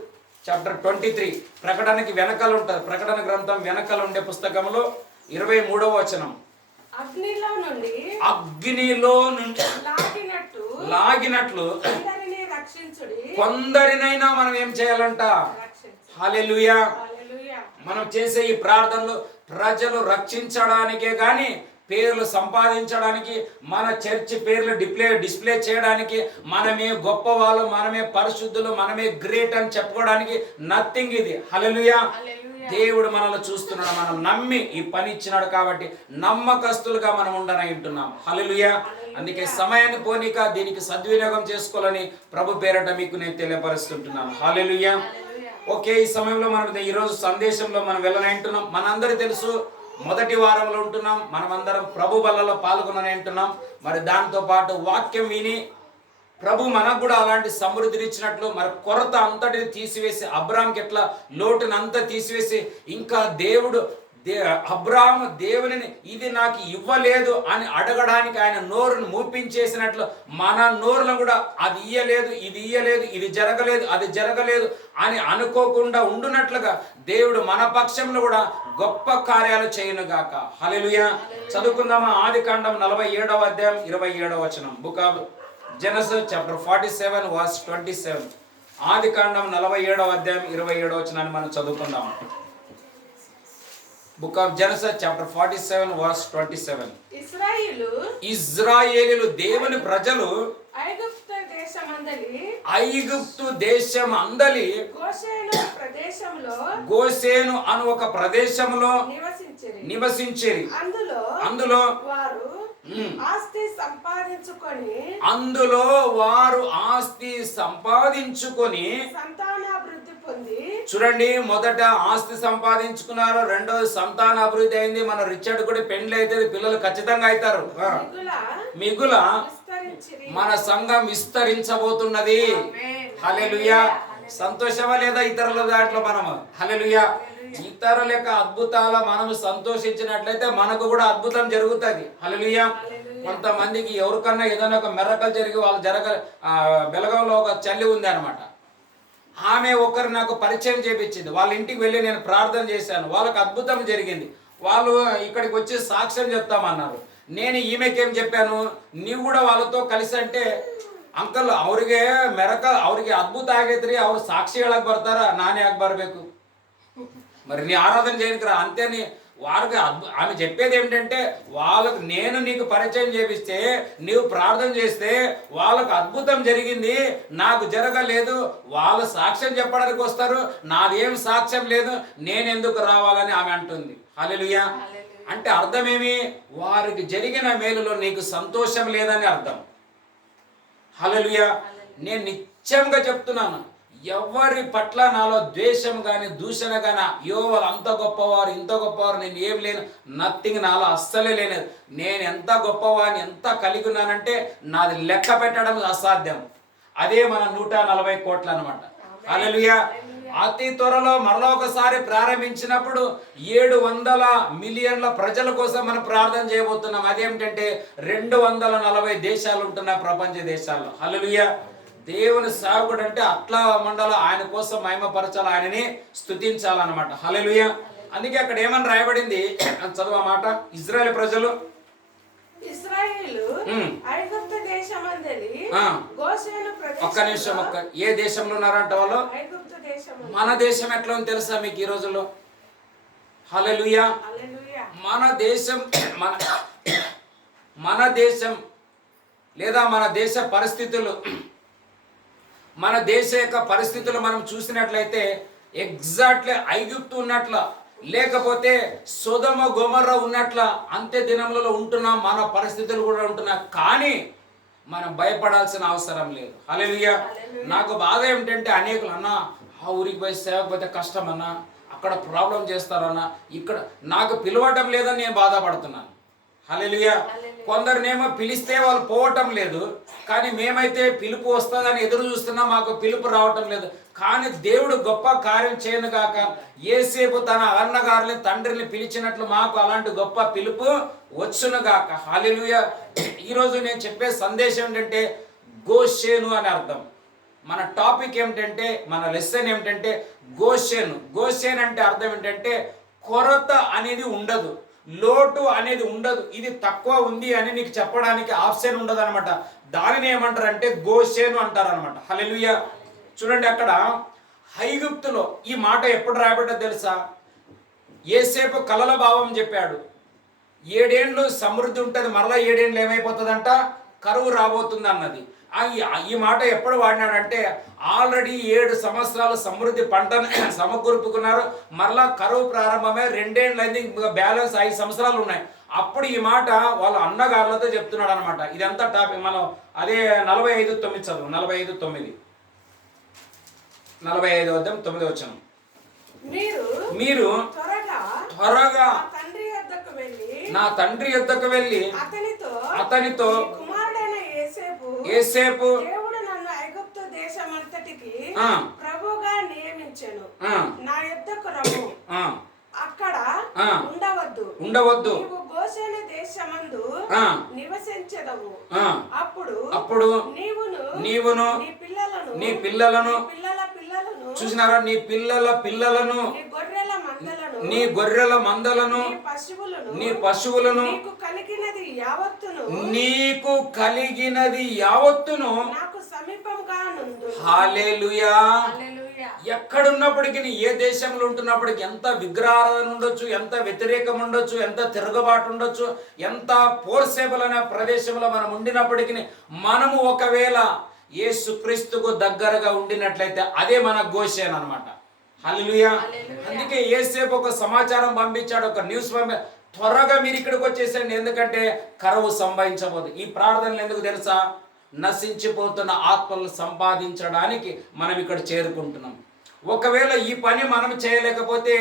చాప్టర్ 23 ప్రకటనకి వెనకాల ఉంటుంది. ప్రకటన గ్రంథం వెనకాల ఉండే పుస్తకంలో 23వ వచనం, అగ్నిలో నుండి లాగినట్లు కొందరినైనా మనం ఏం చేయాలంట? హల్లెలూయా. మనం చేసే ఈ ప్రార్థనలు ప్రజలు రక్షించడానికే కానీ, పేర్లు సంపాదించడానికి, మన చర్చి పేర్లు డిస్ప్లే చేయడానికి, మనమే గొప్ప వాళ్ళు, మనమే పరిశుద్ధులు, మనమే గ్రేట్ అని చెప్పుకోవడానికి నథింగ్ ఇది. హల్లెలూయా. దేవుడు మనల్ని చూస్తున్నాడు, మనం నమ్మి ఈ పని ఇచ్చినాడు కాబట్టి నమ్మకస్తులుగా మనం ఉండనై ఉంటున్నాం. హల్లెలూయా. అందుకే సమయాన్ని పోనీక దీనికి సద్వినియోగం చేసుకోవాలని ప్రభు పేరట మీకు నేను తెలియపరుస్తుంటున్నాను. హల్లెలూయా. ఓకే, ఈ సమయంలో మనం ఈరోజు సందేశంలో మనం వెళ్ళనంటున్నాం. మనందరికీ తెలుసు, మొదటి వారంలో ఉంటున్నాం. మనమందరం ప్రభు బల్లలో పాల్గొనని అంటున్నాం. మరి దాంతో పాటు వాక్యం విని ప్రభు మనకు కూడా అలాంటి సమృద్ధిని ఇచ్చినట్లు మరి కొరత అంతటిని తీసివేసి, అబ్రాహాంకి ఎట్లా లోటుని అంతా తీసివేసి, ఇంకా దేవుడు అబ్రాహాము దేవునిని ఇది నాకు ఇవ్వలేదు అని అడగడానికి ఆయన నోరును మూపించేసినట్లు మన నోరును కూడా అది ఇయ్యలేదు, ఇది ఇయ్యలేదు, ఇది జరగలేదు, అది జరగలేదు అని అనుకోకుండా ఉండునట్లుగా దేవుడు మన పక్షంలో కూడా గొప్ప కార్యాలు చేయనుగాక. హల్లెలూయా. చదువుకుందామా? ఆదికాండం 47వ అధ్యాయం 27వ వచనం. Book of Genesis chapter 47 verse 27. ఆదికాండం 47వ అధ్యాయం 27వ వచనాన్ని మనం చదువుకుందాం. Book of Genesis chapter 47 verse 27. ఇశ్రాయేలీయులు దేవుని ప్రజలు ఐగుప్తు దేశం అందలి గోషేను అను ఒక ప్రదేశంలో నివసించేది. అందులో వారు ఆస్తి సంపాదించుకొని పొంది చూడండి, మొదట ఆస్తి సంపాదించుకున్నారు, రెండోది సంతాన అభివృద్ధి అయింది. మన రిచర్డ్ కూడా పెండ్లి అయితే పిల్లలు ఖచ్చితంగా అవుతారు. మిగుల మన సంఘం విస్తరించబోతున్నది. హల్లెలూయా. సంతోషమా లేదా ఇతరుల దాంట్లో మనము? హల్లెలూయా. ఇతరుల యొక్క అద్భుతాల మనము సంతోషించినట్లయితే మనకు కూడా అద్భుతం జరుగుతుంది. హల్లెలూయా. కొంతమందికి ఎవరికన్నా ఏదైనా ఒక మెరకలు జరిగి వాళ్ళు బెలగంలో ఒక చల్లి ఉంది అనమాట. ఆమె ఒకరు నాకు పరిచయం చేపించింది. వాళ్ళ ఇంటికి వెళ్ళి నేను ప్రార్థన చేశాను, వాళ్ళకి అద్భుతం జరిగింది. వాళ్ళు ఇక్కడికి వచ్చి సాక్ష్యం చెప్తామన్నారు. నేను ఈమెకేం చెప్పాను, నీవు కూడా వాళ్ళతో కలిసి అంటే ಅಂಕಲ್ ಅವ್ರಿಗೆ ಅವ್ರಿಗೆ ಅದ್ಭುತ ಆಗೈತ್ರಿ, ಅವ್ರು ಸಾಕ್ಷಿ ಹೇಳಕ್ ಬರ್ತಾರ, ನಾನೇ ಯಾಕೆ ಬರ್ಬೇಕು? మరి నీ ఆరాధన చేయనికి రా అంతే. వారికి ఆమె చెప్పేది ఏమిటంటే, వాళ్ళకు నేను నీకు పరిచయం చేపిస్తే నీవు ప్రార్థన చేస్తే వాళ్ళకు అద్భుతం జరిగింది, నాకు జరగలేదు, వాళ్ళు సాక్ష్యం చెప్పడానికి వస్తారు, నాదేం సాక్ష్యం లేదు, నేను ఎందుకు రావాలని ఆమె అంటుంది. హల్లెలూయా. అంటే అర్థమేమి? వారికి జరిగిన మేలులో నీకు సంతోషం లేదని అర్థం. హల్లెలూయా. నేను నిత్యంగా చెప్తున్నాను, ఎవరి పట్ల నాలో ద్వేషం కానీ దూషణ కానీ, అయ్యో వాళ్ళు అంత గొప్పవారు ఇంత గొప్పవారు, నేను ఏం లేను, నథింగ్, నాలో అస్సలే లేనేది. నేను ఎంత గొప్పవాడిని ఎంత కలిగి ఉన్నానంటే నాది లెక్క పెట్టడం అసాధ్యం. అదే మన 140 కోట్లు అనమాట. హల్లెలూయా. అతి త్వరలో మరలా ఒకసారి ప్రారంభించినప్పుడు 700 మిలియన్ల ప్రజల కోసం మనం ప్రార్థన చేయబోతున్నాం. అదేమిటంటే 240 దేశాలు ఉంటున్నాయి ప్రపంచ దేశాల్లో. హల్లెలూయా. దేవుని సేవకుడు అంటే అట్లా మండల ఆయన కోసం మహిమపరచాలి, ఆయనని స్తుతించాలన్నమాట. హల్లెలూయా. అందుకే అక్కడ ఏమని రాయబడింది చదువు మాట. ఇజ్రాయేల్ ప్రజలు ఒక్క నిమిషం, ఏ దేశంలో ఉన్నారంట వాళ్ళు? మన దేశం ఎట్లా ఉంది తెలుసా మీకు ఈ రోజుల్లో? హల్లెలూయా. మన దేశం మన దేశం లేదా మన దేశ పరిస్థితులు, మన దేశ యొక్క పరిస్థితులు మనం చూసినట్లయితే ఎగ్జాక్ట్లీ ఐగుప్తు ఉన్నట్ల, లేకపోతే సొదొమ గొమొర్రా ఉన్నట్ల అంత్య దినములలో ఉంటున్నాం. మన పరిస్థితులు కూడా ఉంటున్నాం, కానీ మనం భయపడాల్సిన అవసరం లేదు. హల్లెలూయా. నాకు బాధ ఏమిటంటే అనేకులు, అన్న ఆ ఊరికి పోయి సేవకపోతే కష్టం అన్న, అక్కడ ప్రాబ్లం చేస్తారన్న, ఇక్కడ నాకు పిలవటం లేదని నేను బాధపడుతున్నాను. హల్లెలూయా. కొందరినేమో పిలిస్తే వాళ్ళు పోవటం లేదు, కానీ మేమైతే పిలుపు వస్తుందని ఎదురు చూస్తున్నాం, మాకు పిలుపు రావటం లేదు. కానీ దేవుడు గొప్ప కార్యం చేయను గాక, యేసేపు తన అన్నగారిని తండ్రిని పిలిచినట్లు మాకు అలాంటి గొప్ప పిలుపు వచ్చును గాక. హల్లెలూయా. ఈరోజు నేను చెప్పే సందేశం ఏంటంటే గోషేను అని అర్థం. మన టాపిక్ ఏమిటంటే, మన లెసన్ ఏమిటంటే గోషేను. గోషేన్ అంటే అర్థం ఏంటంటే కొరత అనేది ఉండదు, లోటు అనేది ఉండదు, ఇది తక్కువ ఉంది అని నీకు చెప్పడానికి ఆప్షన్ ఉండదు అనమాట. దానిని ఏమంటారు అంటే గోషేను అంటారు అనమాట. హల్లెలూయా. చూడండి, అక్కడ ఐగుప్తులో ఈ మాట ఎప్పుడు రాయబడ్డో తెలుసా? యేసేపు కలల భావం చెప్పాడు. 7 ఏండ్లు సమృద్ధి ఉంటుంది, మరలా 7 ఏండ్లు ఏమైపోతుందంట, కరువు రాబోతుంది అన్నది. ఈ మాట ఎప్పుడు వాడినాడంటే ఆల్రెడీ 7 సంవత్సరాలు సమృద్ధి పంటను సమకూర్పుకున్నారు, మరలా కరువు ప్రారంభమే, 2 ఏండ్లు అయింది, బ్యాలెన్స్ 5 సంవత్సరాలు ఉన్నాయి. అప్పుడు ఈ మాట వాళ్ళ అన్నగారులతో చెప్తున్నాడు అనమాట. ఇదంతా టాపిక్. మనం అదే 45:9 చదువు. 45:9 45:9 మీరు త్వరగా నా తండ్రి యొద్దకు వెళ్ళి అతనితో యేసేపు ప్రభుగా నియమించెను, నా యొద్దకు రమ్ము, అక్కడ ఉండవద్దు, నీవు గోషేను దేశమందు నివసించెదవు. అప్పుడు నీవును నీ పిల్లలను చూసినారా, నీ పిల్లలను నీ గొర్రెల మందలను నీ పశువులను నీకు కలిగినది యావత్తును నాకు సమీపంగా నుండు. హల్లెలూయా. ఎక్కడున్నప్పటికీ, ఏ దేశంలో ఉంటున్నప్పటికీ, ఎంత విగ్రహారాధన ఉండొచ్చు, ఎంత వ్యతిరేకం ఉండొచ్చు, ఎంత తిరుగుబాటు ఉండొచ్చు, ఎంత పోర్సేబుల్ అనే ప్రదేశంలో మనం ఉండినప్పటికీ, మనము ఒకవేళ యేసుక్రీస్తుకు దగ్గరగా ఉండినట్లయితే అదే మన గోషేన్ అన్నమాట. హల్లెలూయా. అందుకే యేసేపు ఒక సమాచారం పంపించాడు, ఒక న్యూస్ త్వరగా మీరు ఇక్కడికి వచ్చేసండి, ఎందుకంటే కరువు సంభవించబోదు. ఈ ప్రార్థనలు ఎందుకు తెలుసా? నశించిపోతున్న ఆత్మలను సంపాదించడానికి మనం ఇక్కడ చేరుకుంటున్నాం. ఒకవేళ ఈ పని మనం చేయలేకపోతే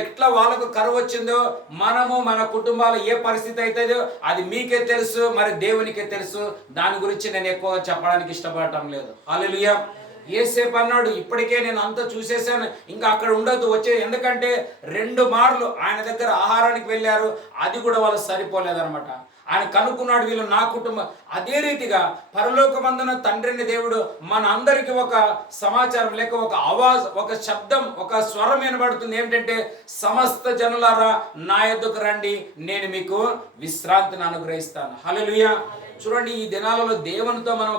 ఎట్లా వాళ్ళకు కరువు వచ్చిందో, మనము మన కుటుంబాలు ఏ పరిస్థితి అవుతుందో అది మీకే తెలుసు, మరి దేవునికే తెలుసు. దాని గురించి నేను ఎక్కువ చెప్పడానికి ఇష్టపడటం లేదు. హల్లెలూయా. యేసేపు అన్నాడు, ఇప్పటికే నేను అంతా చూసేసాను, ఇంకా అక్కడ ఉండొద్దు వచ్చే. ఎందుకంటే 2 మార్లు ఆయన దగ్గర ఆహారానికి వెళ్ళారు, అది కూడా వాళ్ళు సరిపోలేదన్నమాట. ఆయన కనుక్కున్నాడు, వీళ్ళు నా కుటుంబం. అదే రీతిగా పరలోకమందున తండ్రిని దేవుడు మన అందరికీ ఒక సమాచారం లేక ఒక ఆవాజ్, ఒక శబ్దం, ఒక స్వరం వినబడుతుంది. ఏమిటంటే, సమస్త జనులారా నా యొద్దకు రండి, నేను మీకు విశ్రాంతిని అనుగ్రహిస్తాను. హల్లెలూయా. చూడండి, ఈ దినాలలో దేవునితో మనం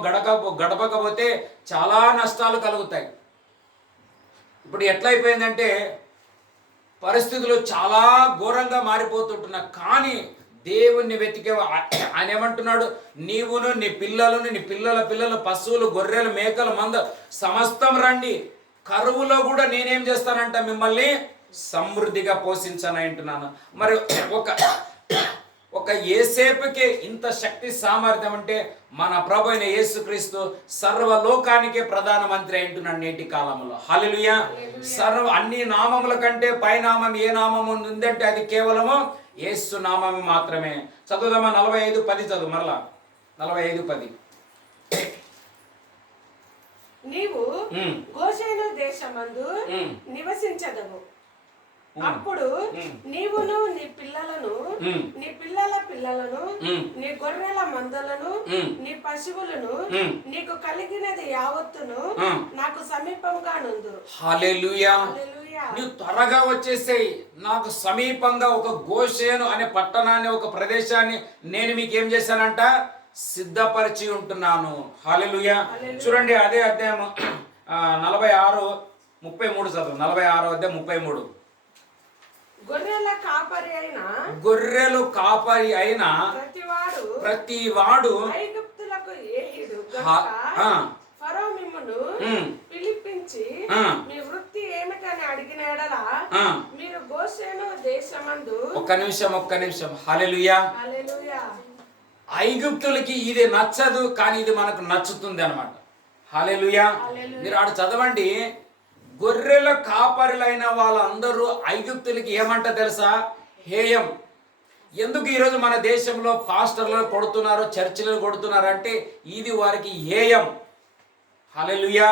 గడపకపోతే చాలా నష్టాలు కలుగుతాయి. ఇప్పుడు ఎట్లయిపోయిందంటే పరిస్థితులు చాలా ఘోరంగా మారిపోతుంటున్నా, కానీ దేవుణ్ణి వెతికే ఆయన ఏమంటున్నాడు, నీవును నీ పిల్లలను నీ పిల్లల పిల్లలు, పశువులు, గొర్రెలు, మేకలు, మంద సమస్తం రండి, కరువులో కూడా నేనేం చేస్తానంట, మిమ్మల్ని సమృద్ధిగా పోషించను అంటున్నాను. మరి ఒక యేసేపుకే ఇంత శక్తి సామర్థ్యం అంటే మన ప్రభు అయిన యేసుక్రీస్తు సర్వలోకానికే ప్రధానమంత్రి అంటున్నాడు నేటి కాలంలో. హల్లెలూయా. అన్ని నామముల కంటే పైనామం ఏ నామం ఉందంటే అది కేవలము యేసు నామము మాత్రమే. చదువుదామా? 45:10 చదువు మరలా. 45:10. నీవు గోషేను దేశమందు నివసించదవు, అప్పుడు నీవును నీ పిల్లలను, నీ పిల్లల పిల్లలను, నీ గొర్రెల మందలను, నీ పశువులను, నీకు కలిగినది యావత్తును నాకు సమీపంగా నుండు. హల్లెలూయా. నువ్వు త్వరగా వచ్చేసేయి. నాకు సమీపంగా ఒక గోషేను అనే పట్టణాన్ని, ఒక ప్రదేశాన్ని నేను మీకు ఏం చేశానంట, సిద్ధపరిచి ఉంటున్నాను. హల్లెలూయా. చూడండి, అదే అధ్యాయం 46:33 చదువు. 46:33. గొర్రెలు కాపరి అయిన ప్రతివాడు ఐగుప్తులకు ఏహీడు ఫరో మిమ్మును పిలిపించి మీ వృత్తి ఏమిటని అడిగిన యెడల మీరు గోషేను దేశమందు. ఒక్క నిమిషం. హల్లెలూయా. ఐగుప్తులకి ఇది నచ్చదు, కానీ ఇది మనకు నచ్చుతుంది అన్నమాట. హల్లెలూయా. మీరు ఆడ చదవండి, గొర్రెల కాపరులైన వాళ్ళందరూ ఐగుప్తులకి ఏమంట తెలుసా? హేయం. ఎందుకు ఈరోజు మన దేశంలో పాస్టర్లను కొడుతున్నారు, చర్చిలను కొడుతున్నారు అంటే ఇది వారికి హేయం. హల్లెలూయా.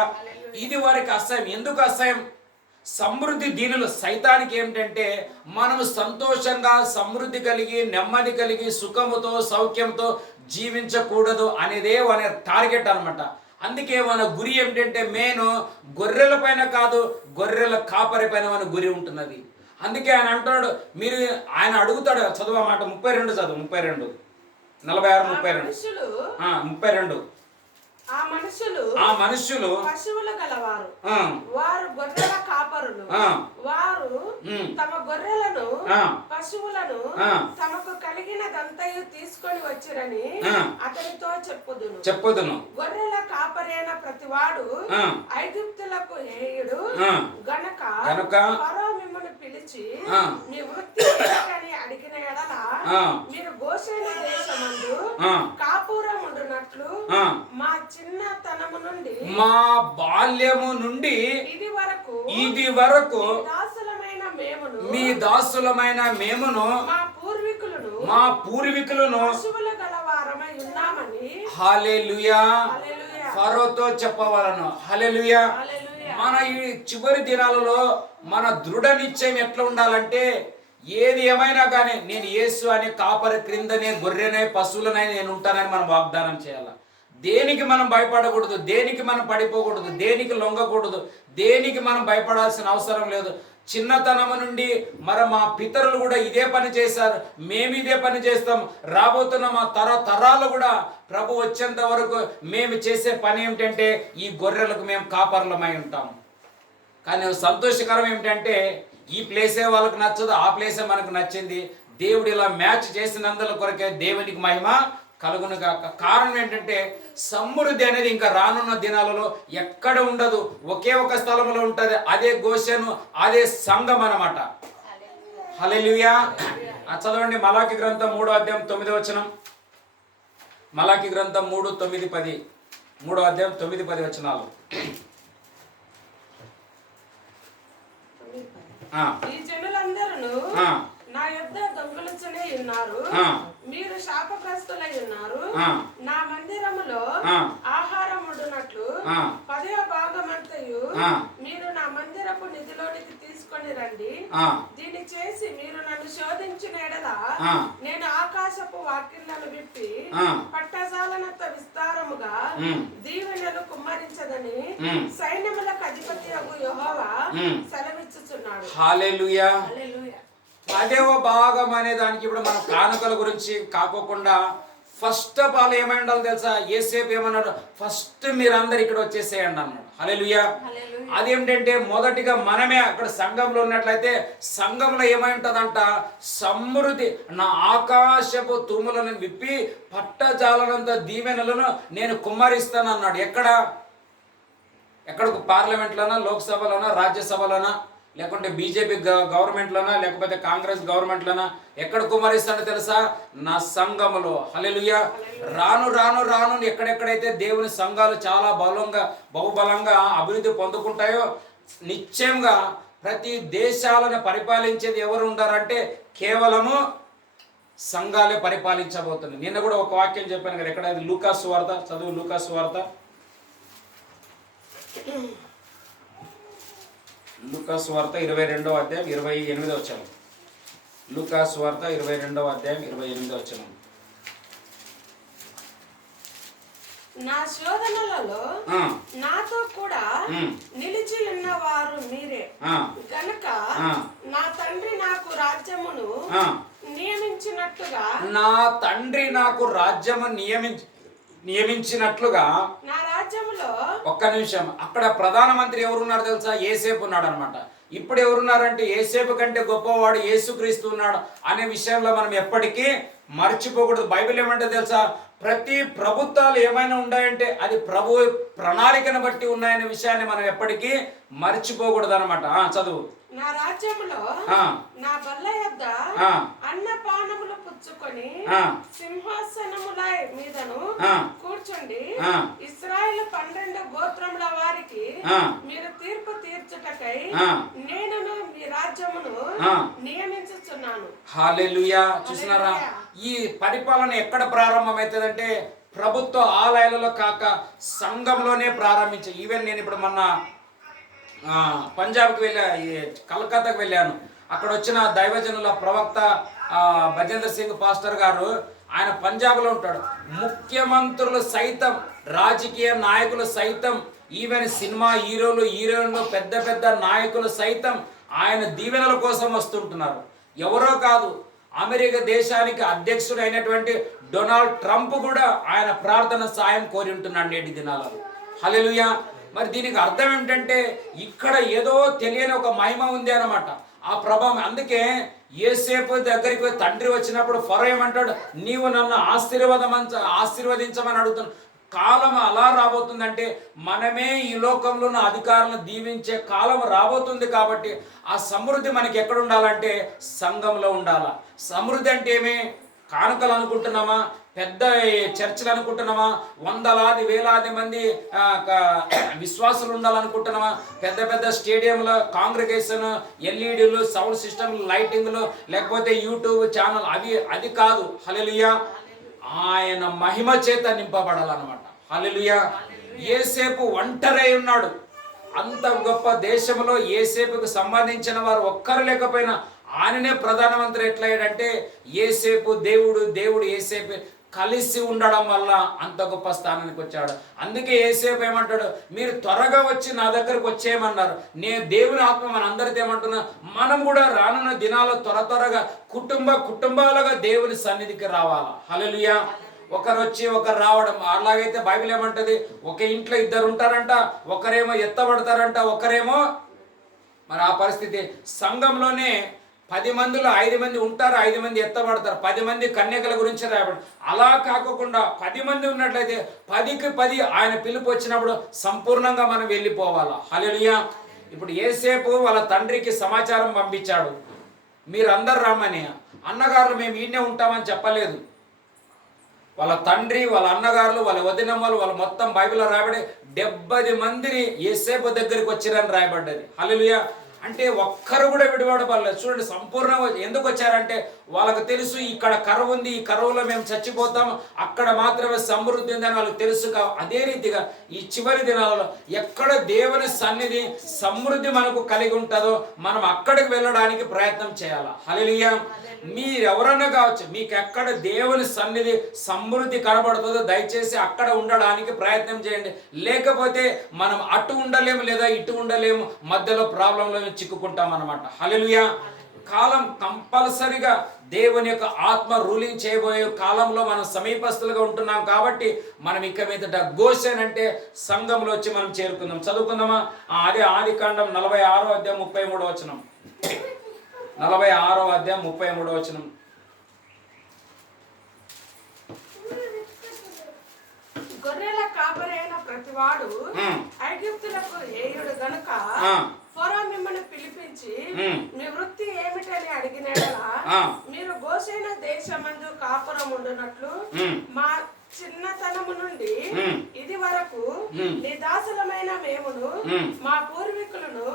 ఇది వారికి అసహ్యం. ఎందుకు అసహ్యం? సమృద్ధి దీనులు. సైతానికి ఏమిటంటే మనము సంతోషంగా, సమృద్ధి కలిగి, నెమ్మది కలిగి, సుఖముతో, సౌఖ్యంతో జీవించకూడదు అనేదే మన టార్గెట్ అన్నమాట. అందుకే మన గురి ఏమిటంటే మెయిన్ గొర్రెల పైన కాదు, గొర్రెల కాపరి పైన మన గురి ఉంటున్నది. అందుకే ఆయన అంటున్నాడు, మీరు ఆయన అడుగుతాడు, చదువు మాట 32 చదువు. 32 46 32. ఆ మనుషులు పశువులు గలవారు, వారు గొర్రెల కాపరులు, వారు తమ గొర్రెలను పశువులను తమకు కలిగినదంతయు తీసుకొని వచ్చిరని అతనితో చెప్పుదును. గొర్రెల కాపరైన ప్రతివాడు ఐగుప్తులకు హేయుడు గనక ఫరో మిమ్మల్ని పిలిచి మీ వృత్తి ఏమిటని అడిగిన యెడల మీరు గోషేను దేశమందు కాపురం ఉండునట్లు మా బాల్యము నుండి ఇది వరకు మీ దాసులమైన మేమును మా పూర్వీకులను హల్లెలూయా ఫరోతో చెప్పవలను. హల్లెలూయా. మన ఈ చివరి దినాలలో మన దృఢ నిశ్చయం ఎట్లా ఉండాలంటే, ఏది ఏమైనా కానీ నేను యేసు అనే కాపరి క్రిందనే గొర్రెనే పశువులనే నేను ఉంటానని మనం వాగ్దానం చేయాలి. దేనికి మనం భయపడకూడదు, దేనికి మనం పడిపోకూడదు, దేనికి లొంగకూడదు, దేనికి మనం భయపడాల్సిన అవసరం లేదు. చిన్నతనము నుండి మా పితరులు కూడా ఇదే పని చేశారు, మేము ఇదే పని చేస్తాం. రాబోతున్న మా తరాలు కూడా ప్రభు వచ్చేంత వరకు మేము చేసే పని ఏమిటంటే ఈ గొర్రెలకు మేము కాపర్లమై ఉంటాము. కానీ సంతోషకరం ఏమిటంటే ఈ ప్లేసే వాళ్ళకు నచ్చదు, ఆ ప్లేసే మనకు నచ్చింది. దేవుడు ఇలా మ్యాచ్ చేసినందుల కొరకే దేవునికి మహిమ కలుగును గాక. కారణం ఏంటంటే సమృద్ధి అనేది ఇంకా రానున్న దినాలలో ఎక్కడ ఉండదు, ఒకే ఒక స్థలంలో ఉంటుంది. అదే గోషెను, అదే సంఘం అన్నమాట. హల్లెలూయా. చదవండి మలాకి గ్రంథం 3:9. మలాకి గ్రంథం 3:9-10. 3:9-10 వచనాలు. ఆ, ఈ జనులందరూ ఆ, నా యొద్ద దొంగలించనే ఉన్నారు. ఆ, మీరు శాపగ్రస్తులై ఉన్నారు. ఆ, నా మందిరములో ఆ, ఆహారం ఉండునట్లు ఆ, 10వ భాగమంతయు ఆ, మీరు నా మందిరపు నిధిలోనికి తీసుకొని రండి. ఆ, దీన్ని చేసి మీరు నన్ను శోధించిన ఎడల ఆ, నేను ఆకాశపు వాక్యలను విప్పి ఆ, పట్టజాలనంత విస్తారముగా ఉమ్, దీవెనలు కుమ్మరించదని ఉమ్, సైన్యములకు అధిపతి యెహోవా ఉమ్. సెలవిచ్చుచున్నాడు. హల్లెలూయా. హల్లెలూయా. 10వ భాగం అనే దానికి ఇప్పుడు మనం కానుకల గురించి కాకోకుండా ఫస్ట్ ఆఫ్ ఆల్ ఏమై ఉండాలి తెలుసా? యేసేపు ఏమన్నాడు? ఫస్ట్ మీరందరు ఇక్కడ వచ్చేసేయండి అన్నాడు. హల్లెలూయా. హల్లెలూయా. అదేమిటంటే మొదటిగా మనమే అక్కడ సంఘంలో ఉన్నట్లయితే సంఘంలో ఏమై ఉంటుందంట? సమృద్ధి. నా ఆకాశపు తుమ్ములను విప్పి పట్టజాలనంత దీవెనలను నేను కుమ్మరిస్తాను అన్నాడు. ఎక్కడకు? పార్లమెంట్లోనా, లోక్సభలోనా, రాజ్యసభలోనా, లేకుంటే బీజేపీ గవర్నమెంట్లోనా, లేకపోతే కాంగ్రెస్ గవర్నమెంట్లోనా? ఎక్కడ కుమ్మరిస్తాడో తెలుసా? నా సంఘములో. హల్లెలూయా. రాను రాను రాను ఎక్కడెక్కడైతే దేవుని సంఘాలు చాలా బహుబలంగా అభివృద్ధి పొందుకుంటాయో నిశ్చయంగా ప్రతి దేశాలను పరిపాలించేది ఎవరు ఉండారంటే కేవలము సంఘాలే పరిపాలించబోతుంది. నిన్న కూడా ఒక వాక్యం చెప్పాను కదా, ఎక్కడ? లూకాసు వార్త చదువు. లూకాసు వార్త, లూకాసు వార్త 22వ అధ్యాయం 28వ వచనం. లూకాసు వార్త 22వ అధ్యాయం 28వ వచనం. నా శోధనలలో నాతో కూడా నిలిచి ఉన్నవారు మీరే గనక నా తండ్రి నాకు రాజ్యమును నియమించినట్టుగా నా తండ్రి నాకు రాజ్యము నియమించినట్లుగా నా రాజ్యములో. ఒక్క నిమిషం. అక్కడ ప్రధానమంత్రి ఎవరున్నారు తెలుసా? యేసేపు ఉన్నాడు అనమాట. ఇప్పుడు ఎవరున్నారంటే యేసేపు కంటే గొప్పవాడు యేసుక్రీస్తు ఉన్నాడు అనే విషయంలో మనం ఎప్పటికీ మర్చిపోకూడదు. బైబిల్ ఏమంటే తెలుసా? ప్రతి ప్రభుత్వాలు ఏమైనా ఉన్నాయంటే అది ప్రభు ప్రణాళికను బట్టి ఉన్నాయనే విషయాన్ని మనం ఎప్పటికీ మర్చిపోకూడదు అనమాట. చదువు. నా రాజ్యములో నా బల్ల యొద్ద అన్నపానములు పుచ్చుకొని సింహాసనముల మీదను కూర్చుండి ఇశ్రాయేలు 12 గోత్రముల వారికి మీరు తీర్పు తీర్చుటకై నేనును మీ రాజ్యమును నియమించుచున్నాను. హల్లెలూయా. చూసినారా? ఈ పరిపాలన ఎక్కడ ప్రారంభమవుతుందంటే ప్రభుత్వ ఆలయాలలో కాక సంఘంలోనే ప్రారంభించే. ఈవెన్ నేను ఇప్పుడు మొన్న పంజాబ్కి కలకత్తాకు వెళ్ళాను. అక్కడ వచ్చిన దైవజనుల ప్రవక్త భజేంద్ర సింగ్ పాస్టర్ గారు, ఆయన పంజాబ్లో ఉంటాడు. ముఖ్యమంత్రులు సైతం, రాజకీయ నాయకులు సైతం, ఈవెన్ సినిమా హీరోయిన్లు పెద్ద పెద్ద నాయకులు సైతం ఆయన దీవెనల కోసం వస్తుంటున్నారు. ఎవరో కాదు, అమెరికా దేశానికి అధ్యక్షుడు అయినటువంటి డొనాల్డ్ ట్రంప్ కూడా ఆయన ప్రార్థన సాయం కోరి ఉంటున్నాడు నేటి దినాలలో. హల్లెలూయా. మరి దీనికి అర్థం ఏమిటంటే ఇక్కడ ఏదో తెలియని ఒక మహిమ ఉంది అన్నమాట, ఆ ప్రభావం. అందుకే యేసేపు దగ్గరికి తండ్రి వచ్చినప్పుడు ఫరో ఏమంటాడు? నీవు నన్ను ఆశీర్వదించమని అడుగుతున్నాను. కాలం అలా రాబోతుందంటే మనమే ఈ లోకంలో ఉన్న అధికారులను దీవించే కాలం రాబోతుంది. కాబట్టి ఆ సమృద్ధి మనకి ఎక్కడ ఉండాలంటే సంఘంలో ఉండాలా. సమృద్ధి అంటే ఏమి? కానుకలు అనుకుంటున్నామా? పెద్ద చర్చలు అనుకుంటున్నామా? వందలాది వేలాది మంది విశ్వాసులు ఉండాలనుకుంటున్నామా? పెద్ద పెద్ద స్టేడియంలో కాంగ్రిగేషన్, ఎల్ఈడీలు, సౌండ్ సిస్టమ్లు, లైటింగ్లు, లేకపోతే యూట్యూబ్ ఛానల్, అది కాదు. హల్లెలూయా. ఆయన మహిమ చేత నింపబడాలన్నమాట. హల్లెలూయా. యేసేపు ఒంటరై ఉన్నాడు. అంత గొప్ప దేశంలో యేసేపుకు సంబంధించిన వారు ఒక్కరు లేకపోయినా ఆయననే ప్రధానమంత్రి ఎట్లయ్యాడంటే యేసేపు దేవుడు యేసేపు కలిసి ఉండడం వల్ల అంత గొప్ప స్థానానికి వచ్చాడు. అందుకే యేసేపు ఏమంటాడు? మీరు త్వరగా వచ్చి నా దగ్గరకు వచ్చేయమన్నారు. నేను దేవుని ఆత్మ మనందరితో ఏమంటున్నా, మనం కూడా రానున్న దినాల్లో త్వరగా కుటుంబాలుగా దేవుని సన్నిధికి రావాలా. హల్లెలూయా. ఒకరు వచ్చి ఒకరు రావడం. అలాగైతే బైబిల్ ఏమంటది? ఒక ఇంట్లో ఇద్దరు ఉంటారంట, ఒకరేమో ఎత్తబడతారంట, ఒకరేమో మరి ఆ పరిస్థితి. సంఘంలోనే 10 మందిలో 5 మంది ఉంటారు, 5 మంది ఎత్తబడతారు. 10 మంది కన్యకల గురించి రాయబడి. అలా కాకుండా 10 మంది ఉన్నట్లయితే 10కి 10 ఆయన పిలుపు వచ్చినప్పుడు సంపూర్ణంగా మనం వెళ్ళిపోవాలా. హల్లెలూయా. ఇప్పుడు యేసేపు వాళ్ళ తండ్రికి సమాచారం పంపించాడు, మీరందరు రమ్మని. అన్నగారులు మేము ఈయనే ఉంటామని చెప్పలేదు. వాళ్ళ తండ్రి, వాళ్ళ అన్నగారులు, వాళ్ళ వదినమ్మలు, వాళ్ళు మొత్తం బైబిల్లో రాయబడి 70 మందిని యేసేపు దగ్గరికి వచ్చిరని రాయబడ్డది. హల్లెలూయా. అంటే ఒక్కరు కూడా విడిపడలేదు. చూడండి, సంపూర్ణంగా ఎందుకు వచ్చారంటే వాళ్ళకు తెలుసు ఇక్కడ కరువు ఉంది, ఈ కరువులో మేము చచ్చిపోతాం, అక్కడ మాత్రమే సమృద్ధి ఉందని వాళ్ళకి తెలుసు. అదే రీతిగా ఈ చివరి దినాలలో ఎక్కడ దేవుని సన్నిధి సమృద్ధి మనకు కలిగి ఉంటుందో మనం అక్కడికి వెళ్ళడానికి ప్రయత్నం చేయాలి. హల్లెలూయా. మీరెవరన్నా కావచ్చు, మీకు ఎక్కడ దేవుని సన్నిధి సమృద్ధి కనబడుతుందో దయచేసి అక్కడ ఉండడానికి ప్రయత్నం చేయండి. లేకపోతే మనం అటు ఉండలేము లేదా ఇటు ఉండలేము, మధ్యలో ప్రాబ్లంలో చిక్కుకుంటాం అన్నమాట. హల్లెలూయా. కాలం కంపల్సరిగా దేవుని యొక్క ఆత్మ రూలింగ్ చేయబోయే కాలంలో మనం సమీపస్తులుగా ఉంటున్నాం. కాబట్టి మనం ఇక మీదట గోషెన్ అంటే సంఘంలో వచ్చి మనం చేరుకుందాం. చదువుకుందామా? అదే ఆదికాండం 46వ అధ్యాయం 33వ వచనం. 46వ అధ్యాయం 33వ వచనం. గొర్రెల కాపరైన ప్రతివాడు ఐగుప్తులకు ఏయుడు గనుక ఫరో మిమ్మల్ని పిలిపించి మీ వృత్తి ఏమిటని అడిగినట్లా మీరు గోషెను దేశమందు కాపురం ఉండునట్లు మా చిన్నతనము నుండి ఇది వరకు నీ దాసులమైన మేమును మా పూర్వీకులను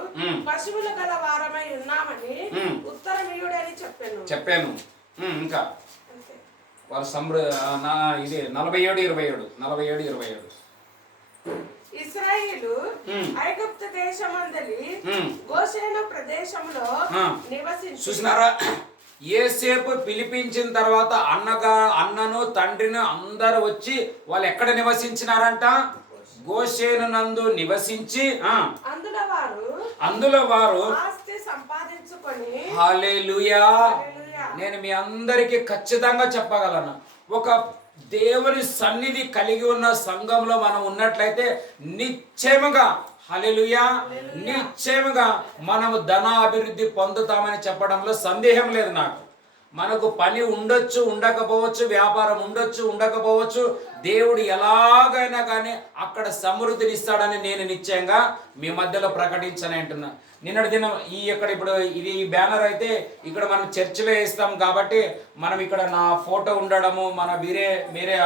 పశువులు గల వారమై ఉన్నామని ఉత్తరమీయుడని చెప్పాను. ఇంకా వారు ఇది 47:27 ఇశ్రాయేలు ఐగుప్తు దేశమందలి గోషెను ప్రదేశంలో నివసించి. చూసినారా, ఏసేపు పిలిపించిన తర్వాత అన్నను తండ్రిని అందరు వచ్చి వాళ్ళు ఎక్కడ నివసించినారంట? గోషేను నందు నివసించి అందులో వారు ఆస్తి సంపాదించుకొని. హల్లెలూయా. నేను మీ అందరికీ ఖచ్చితంగా చెప్పగలను, ఒక దేవుని సన్నిధి కలిగి ఉన్న సంఘంలో మనం ఉన్నట్లయితే నిశ్చయముగా, హల్లెలూయా, నిశ్చయముగా మనము ధన అభివృద్ధి పొందుతామని చెప్పడంలో సందేహం లేదు నాకు. మనకు పని ఉండొచ్చు, ఉండకపోవచ్చు, వ్యాపారం ఉండొచ్చు, ఉండకపోవచ్చు, దేవుడు ఎలాగైనా కానీ అక్కడ సమృద్ధిని ఇస్తాడని నేను నిశ్చయంగా మీ మధ్యలో ప్రకటించని అంటున్నా. నిన్నటి దినం ఇప్పుడు ఇది బ్యానర్ అయితే ఇక్కడ మనం చర్చిలో వేస్తాం కాబట్టి మనం ఇక్కడ నా ఫోటో ఉండడము, మన వేరే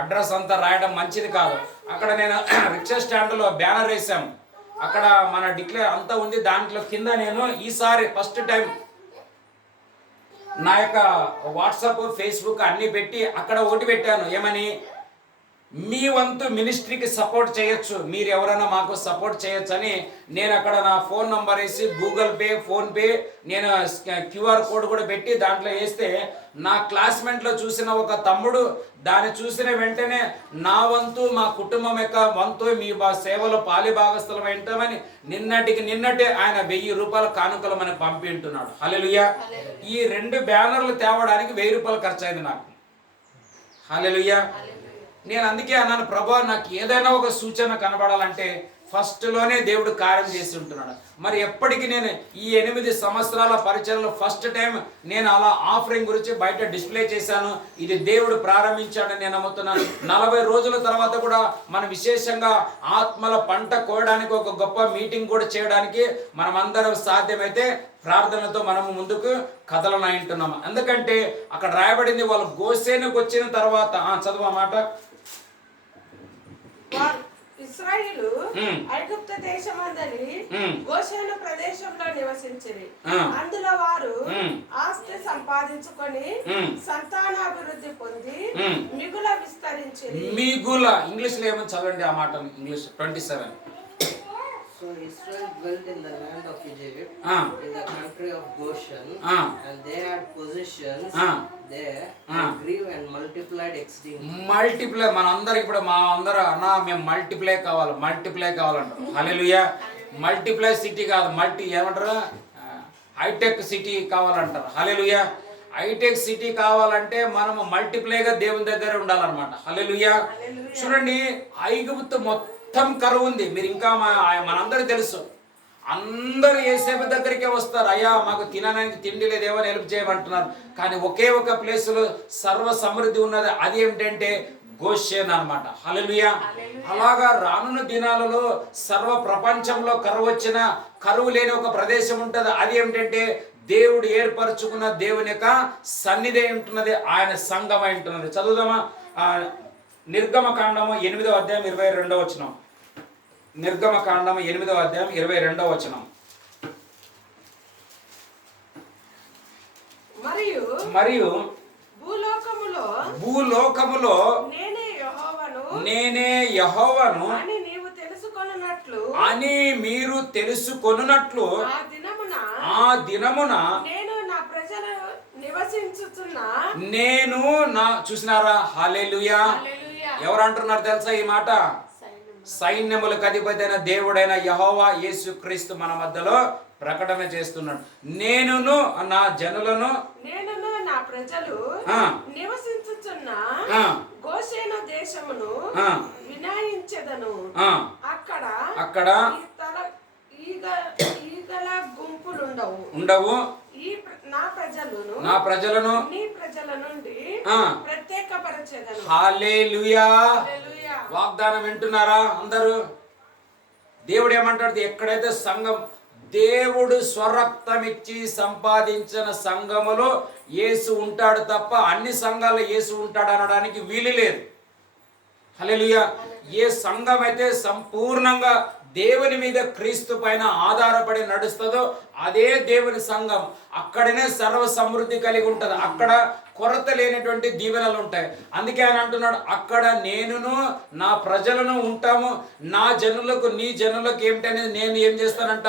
అడ్రస్ అంతా రాయడం మంచిది కాదు. అక్కడ నేను రిక్షా స్టాండ్లో బ్యానర్ వేసాం, అక్కడ మన డిక్లేర్ అంతా ఉంది. దాంట్లో కింద నేను ఈసారి ఫస్ట్ టైం నా యొక్క వాట్సాప్, ఫేస్బుక్ అన్నీ పెట్టి అక్కడ ఒకటి పెట్టాను, ఏమని, మీ వంతు మినిస్ట్రీకి సపోర్ట్ చేయొచ్చు, మీరు ఎవరైనా మాకు సపోర్ట్ చేయొచ్చు అని. నేను అక్కడ నా ఫోన్ నంబర్ వేసి గూగుల్ పే, ఫోన్పే, నేను క్యూఆర్ కోడ్ కూడా పెట్టి దాంట్లో వేస్తే నా క్లాస్మేట్లో చూసిన ఒక తమ్ముడు దాన్ని చూసిన వెంటనే నా వంతు, మా కుటుంబం యొక్క వంతు మీ సేవలో పాలిభాగస్థలం ఏంటామని నిన్నటే ఆయన 1000 రూపాయల కానుకలు మనకు పంపి ఉంటున్నాడు. హల్లెలూయా. ఈ 2 బ్యానర్లు తేవడానికి 1000 రూపాయలు ఖర్చు అయింది నాకు. హల్లెలూయా. నేను అందుకే అన్నాను, ప్రభా నాకు ఏదైనా ఒక సూచన కనబడాలంటే ఫస్ట్లోనే దేవుడు కార్యం చేసి ఉంటున్నాడు. మరి ఎప్పటికీ నేను ఈ 8 సంవత్సరాల పరిచయంలో ఫస్ట్ టైం నేను అలా ఆఫరింగ్ గురించి బయట డిస్ప్లే చేశాను. ఇది దేవుడు ప్రారంభించాడని నేను నమ్ముతున్నాను. 40 రోజుల తర్వాత కూడా మనం విశేషంగా ఆత్మల పంట కోయడానికి ఒక గొప్ప మీటింగ్ కూడా చేయడానికి మనమందరం సాధ్యమైతే ప్రార్థనతో మనము ముందుకు కదలనంటున్నాము. ఎందుకంటే అక్కడ రాయబడింది, వాళ్ళు గోషేనుకు వచ్చిన తర్వాత చదువు మాట. ఇశ్రాయేలు ఐగుప్తు దేశమందలి గోషెను ప్రదేశంలో నివసించిరి. అందులో వారు ఆస్తి సంపాదించుకొని సంతానాభివృద్ధి పొంది మిగుల విస్తరించిరి. మిగుల ఇంగ్లీష్ లో ఏమని చదవండి ఆ మాట. English 27. So Israel dwelt in the land of Egypt, in the country of Goshen, and they had possessions there, and grew and multiplied exceedingly. Multiply, మనందరూ ఇప్పుడు మా అందరూ అన్నా మేము మల్టిప్లై కావాలంటారు. హల్లెలూయా. మల్టిప్లై సిటీ కాదు, ఏమంటారు, హైటెక్ సిటీ కావాలంటారు. హల్లెలూయా. హైటెక్ సిటీ కావాలంటే మనం మల్టిప్లైగా దేవుని దగ్గర ఉండాలన్నమాట. హల్లెలూయా. చూడండి, ఐగుప్తు మొత్తం కరువు ఉంది. మీరు ఇంకా మనందరికీ తెలుసు, అందరూ యేసేపు దగ్గరికే వస్తారు, అయ్యా మాకు తినడానికి తిండి లేదేమో హెల్ప్ చేయమంటున్నారు. కానీ ఒకే ఒక ప్లేసులో సర్వ సమృద్ధి ఉన్నది, అది ఏమిటంటే గోషెన్ అన్నమాట. హల్లెలూయా. అలాగా రానున్న దినాలలో సర్వ ప్రపంచంలో కరువు వచ్చిన కరువు లేని ఒక ప్రదేశం ఉంటుంది. అది ఏమిటంటే దేవుడు ఏర్పరచుకున్న దేవుని యొక్క సన్నిధి ఉంటున్నది, ఆయన సంఘం అయి ఉంటున్నది. చదువుదామా? నిర్గమకాండము 8వ అధ్యాయం 22వ వచనం. నిర్గమకాండము 8వ అధ్యాయం 22వ వచనం. మరియు భూలోకములో నేనే యెహోవాను అని మీరు తెలుసుకొనున్నట్లు ఆ దినమున నేను నా చూసినారా హల్లెలూయా. ఎవరు అంటున్నారు తెలుసా ఈ మాట? సైన్యములకు అధిపతి అయిన దేవుడైన యెహోవా యేసుక్రీస్తు మన మధ్యలో ప్రకటన చేస్తున్నాడు. నేనును నా జనులను నా ప్రజలు నివసించుచున్న గోషేను దేశమును వినాయించెదను. అక్కడ ఈగల గుంపులుండవు. నా ప్రజలను నీ ప్రజల నుండి ప్రత్యేకపరచెదను. హల్లెలూయా. వాగ్దానం వింటున్నారా అందరూ? దేవుడు ఏమంటాడు? ఎక్కడైతే సంఘం దేవుడు స్వరక్తం ఇచ్చి సంపాదించిన సంఘములో యేసు ఉంటాడు తప్ప అన్ని సంఘాల్లో యేసు ఉంటాడు అనడానికి వీలు లేదు. హల్లెలూయా. ఏ సంఘం అయితే సంపూర్ణంగా దేవుని మీద క్రీస్తు పైన ఆధారపడి నడుస్తుందో అదే దేవుని సంఘం. అక్కడనే సర్వ సమృద్ధి కలిగి ఉంటుంది. అక్కడ కొరత లేనటువంటి దీవెనలు ఉంటాయి. అందుకే ఆయన అంటున్నాడు, అక్కడ నేనును నా ప్రజలను ఉంటాము. నా జనులకు నీ జనులకు ఏమిటనేది నేను ఏం చేస్తానంట,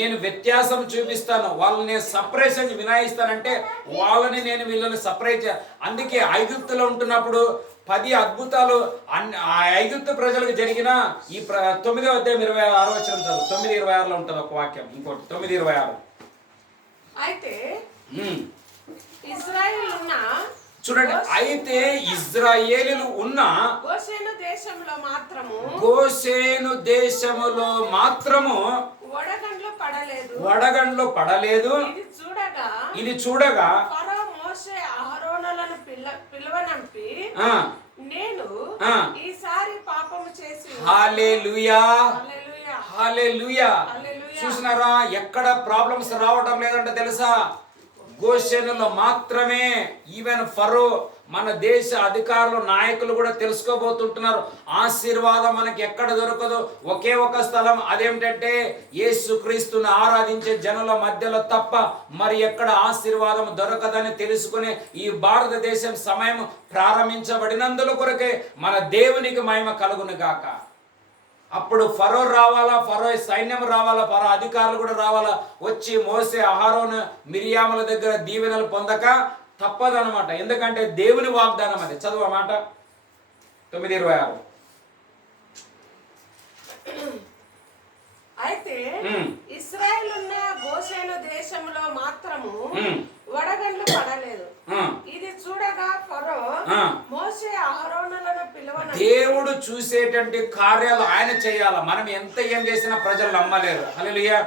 నేను వ్యత్యాసం చూపిస్తాను. వాళ్ళని నేను సపరేషన్ వినాయిస్తానంటే వాళ్ళని నేను వీళ్ళని సపరేట్ చేయాలి. అందుకే ఐగుప్తులో ఉంటున్నప్పుడు 10 అద్భుతాలు ఆ ఐగుప్తు ప్రజలకు జరిగిన ఈ 9వ అధ్యాయం 26వ వచనం చదువు. 9:26లో ఉంటుంది ఒక వాక్యం. ఇంకోటి 9:26. అయితే ఇశ్రాయేలు చూడండి, అయితే ఇశ్రాయేలీలు ఉన్న గోషేను దేశములో మాత్రము వడగండ్లు పడలేదు. ఇది చూడగా ఫరో మోషే అహరోనులను పిలువనంపి నేను ఈసారి పాపము చేసి. హల్లెలూయా, హల్లెలూయా. చూసినారా ఎక్కడ ప్రాబ్లమ్స్ రావటం లేదంటే తెలుసా? గోషెనులో మాత్రమే. ఈవెన్ ఫరో మన దేశ అధికారులు నాయకులు కూడా తెలుసుకోబోతుంటున్నారు. ఆశీర్వాదం మనకి ఎక్కడ దొరకదు, ఒకే ఒక స్థలం. అదేమిటంటే యేసుక్రీస్తును ఆరాధించే జనుల మధ్యలో తప్ప మరి ఎక్కడ ఆశీర్వాదం దొరకదని తెలుసుకుని ఈ భారతదేశం సమయం ప్రారంభించబడినందుల కొరకే మన దేవునికి మహిమ కలుగును గాక. అప్పుడు ఫరో రావాలా, ఫరో సైన్యం రావాలా, ఫరో అధికారులు కూడా రావాలా, వచ్చి మోసే అహరోను మిరియాముల దగ్గర దీవెనలు పొందక తప్పదనమాట. ఎందుకంటే దేవుని వాగ్దానం అది. చదువు ఆ మాట 9:26. అయితే ఇశ్రాయేలున్న గోషేను దేశంలో మాత్రము వడగండ్లు పడలేదు. ఇది చూడగా ఫరో మోషే అహరోనులను పిలువన. దేవుడు చూసేటువంటి కార్యాలు ఆయన చేయాలి. మనం ఎంత ఏం చేసినా ప్రజలు నమ్మలేరు. హల్లెలూయా.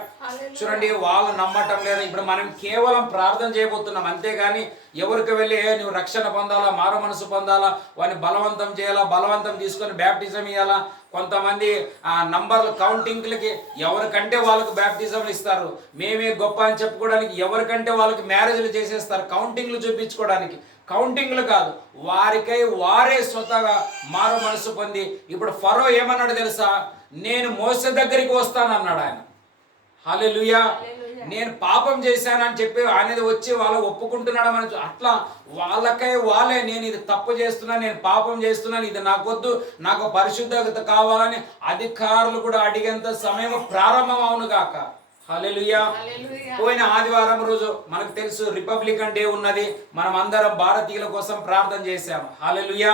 చూడండి, వాళ్ళు నమ్మటం లేదు. ఇప్పుడు మనం కేవలం ప్రార్థన చేయబోతున్నాం అంతేగాని ఎవరికి వెళ్ళి నువ్వు రక్షణ పొందాలా, మారు మనసు పొందాలా, వాడిని బలవంతం చేయాలా, బలవంతం తీసుకొని బ్యాప్టిజం ఇవ్వాలా. కొంతమంది ఆ నంబర్లు కౌంటింగ్లకి ఎవరికంటే వాళ్ళకు బ్యాప్టిజం ఇస్తారు. మేమే గొప్ప అని చెప్పుకోవడానికి ఎవరికంటే వాళ్ళకి మ్యారేజ్లు చేసేస్తారు, కౌంటింగ్లు చూపించుకోవడానికి. కౌంటింగ్లు కాదు, వారికై వారే స్వతహాగా మారు మనసు పొంది. ఇప్పుడు ఫరో ఏమన్నాడు తెలుసా? నేను మోసే దగ్గరికి వస్తానన్నాడు ఆయన. హల్లెలూయా. నేను పాపం చేశానని చెప్పి అనేది వచ్చి వాళ్ళు ఒప్పుకుంటున్నాడు. మన అట్లా వాళ్ళకై వాళ్ళే నేను ఇది తప్పు చేస్తున్నాను, నేను పాపం చేస్తున్నాను, ఇది నాకొద్దు, నాకు పరిశుద్ధత కావాలని అధికారులు కూడా అడిగేంత సమయం ప్రారంభం అవును గాక. హల్లెలూయా. పోయిన ఆదివారం రోజు మనకు తెలుసు రిపబ్లికన్ డే ఉన్నది. మనం అందరం భారతీయుల కోసం ప్రార్థన చేశాం. హల్లెలూయా.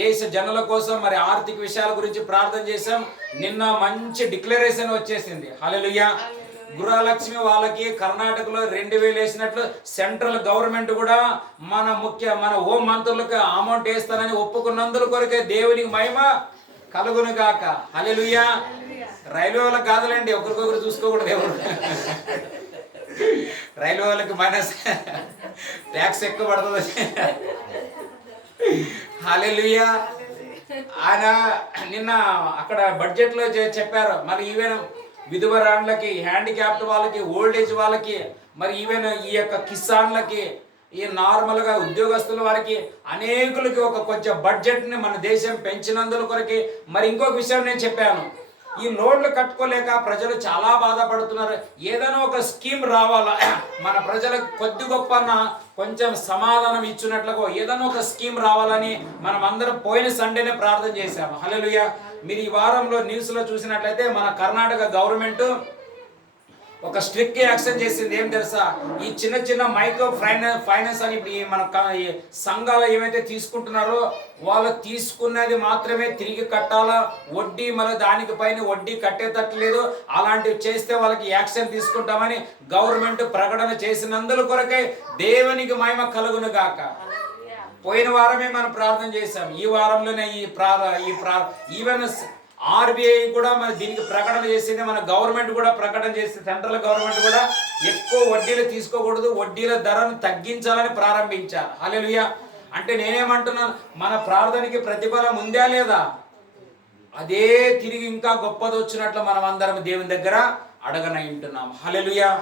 దేశ జనుల కోసం మరి ఆర్థిక విషయాల గురించి ప్రార్థన చేశాం. నిన్న మంచి డిక్లరేషన్ వచ్చేసింది. హల్లెలూయా. గృహలక్ష్మి వాళ్ళకి కర్ణాటకలో 2000 వేసినట్లు సెంట్రల్ గవర్నమెంట్ కూడా మన హోం మంత్రులకు అమౌంట్ వేస్తానని ఒప్పుకున్నందుల కొరకే దేవునికి మహిమ కలుగును గాక. హల్లెలూయా. రైల్వే వాళ్ళకి కాదులేండి, ఒకరికొకరు చూసుకోకూడదు ఎవరు. రైల్వే వాళ్ళకి మైనస్ ట్యాక్స్ ఎక్కువ పడుతుంది. హల్లెలూయా. ఆయన నిన్న అక్కడ బడ్జెట్లో చెప్పారు. మరి ఈవెన్ విధవరాండ్లకి, హ్యాండిక్యాప్డ్ వాళ్ళకి, ఓల్డేజ్ వాళ్ళకి, మరి ఈవెన్ ఈ యొక్క కిసాన్లకి, ఈ నార్మల్గా ఉద్యోగస్తుల వారికి అనేకులకి ఒక కొంచెం బడ్జెట్ని మన దేశం పెంచినందుల కొరకి. మరి ఇంకొక విషయం నేను చెప్పాను, ఈ లోన్లు కట్టుకోలేక ప్రజలు చాలా బాధపడుతున్నారు. ఏదైనా ఒక స్కీమ్ రావాలా, మన ప్రజలకు కొద్ది గొప్పన కొంచెం సమాధానం ఇచ్చినట్లుగా ఏదైనా ఒక స్కీమ్ రావాలని మనం అందరం పోయిన సండేనే ప్రార్థన చేశాము. హల్లెలూయా. మీరు ఈ వారంలో న్యూస్లో చూసినట్లయితే మన కర్ణాటక గవర్నమెంట్ ఒక స్ట్రిక్ట్ యాక్షన్ చేసింది. ఏం తెలుసా, ఈ చిన్న చిన్న మైక్రో ఫైనాన్స్ అని ఇప్పుడు మన సంఘాలు ఏమైతే తీసుకుంటున్నారో వాళ్ళు తీసుకున్నది మాత్రమే తిరిగి కట్టాలా, వడ్డీ మళ్ళీ దానికి పైన వడ్డీ కట్టేటట్లేదు. అలాంటివి చేస్తే వాళ్ళకి యాక్షన్ తీసుకుంటామని గవర్నమెంట్ ప్రకటన చేసినందుల కొరకే దేవునికి మహిమ కలుగును గాక. పోయిన వారమే మనం ప్రార్థన చేశాం. ఈ వారంలోనే ఈవెన్ ఆర్బీఐ కూడా మన దీనికి ప్రకటన చేసింది. మన గవర్నమెంట్ కూడా ప్రకటన చేసింది. సెంట్రల్ గవర్నమెంట్ కూడా ఎక్కువ వడ్డీలు తీసుకోకూడదు, వడ్డీల ధరను తగ్గించాలని ప్రారంభించారు. హల్లెలూయా. అంటే నేనేమంటున్నాను, మన ప్రార్థనకి ప్రతిఫలం ఉందా లేదా? అదే తిరిగి ఇంకా గొప్పది వచ్చినట్లు మనం అందరం దేవుని దగ్గర అడగనంటున్నాం. హల్లెలూయా.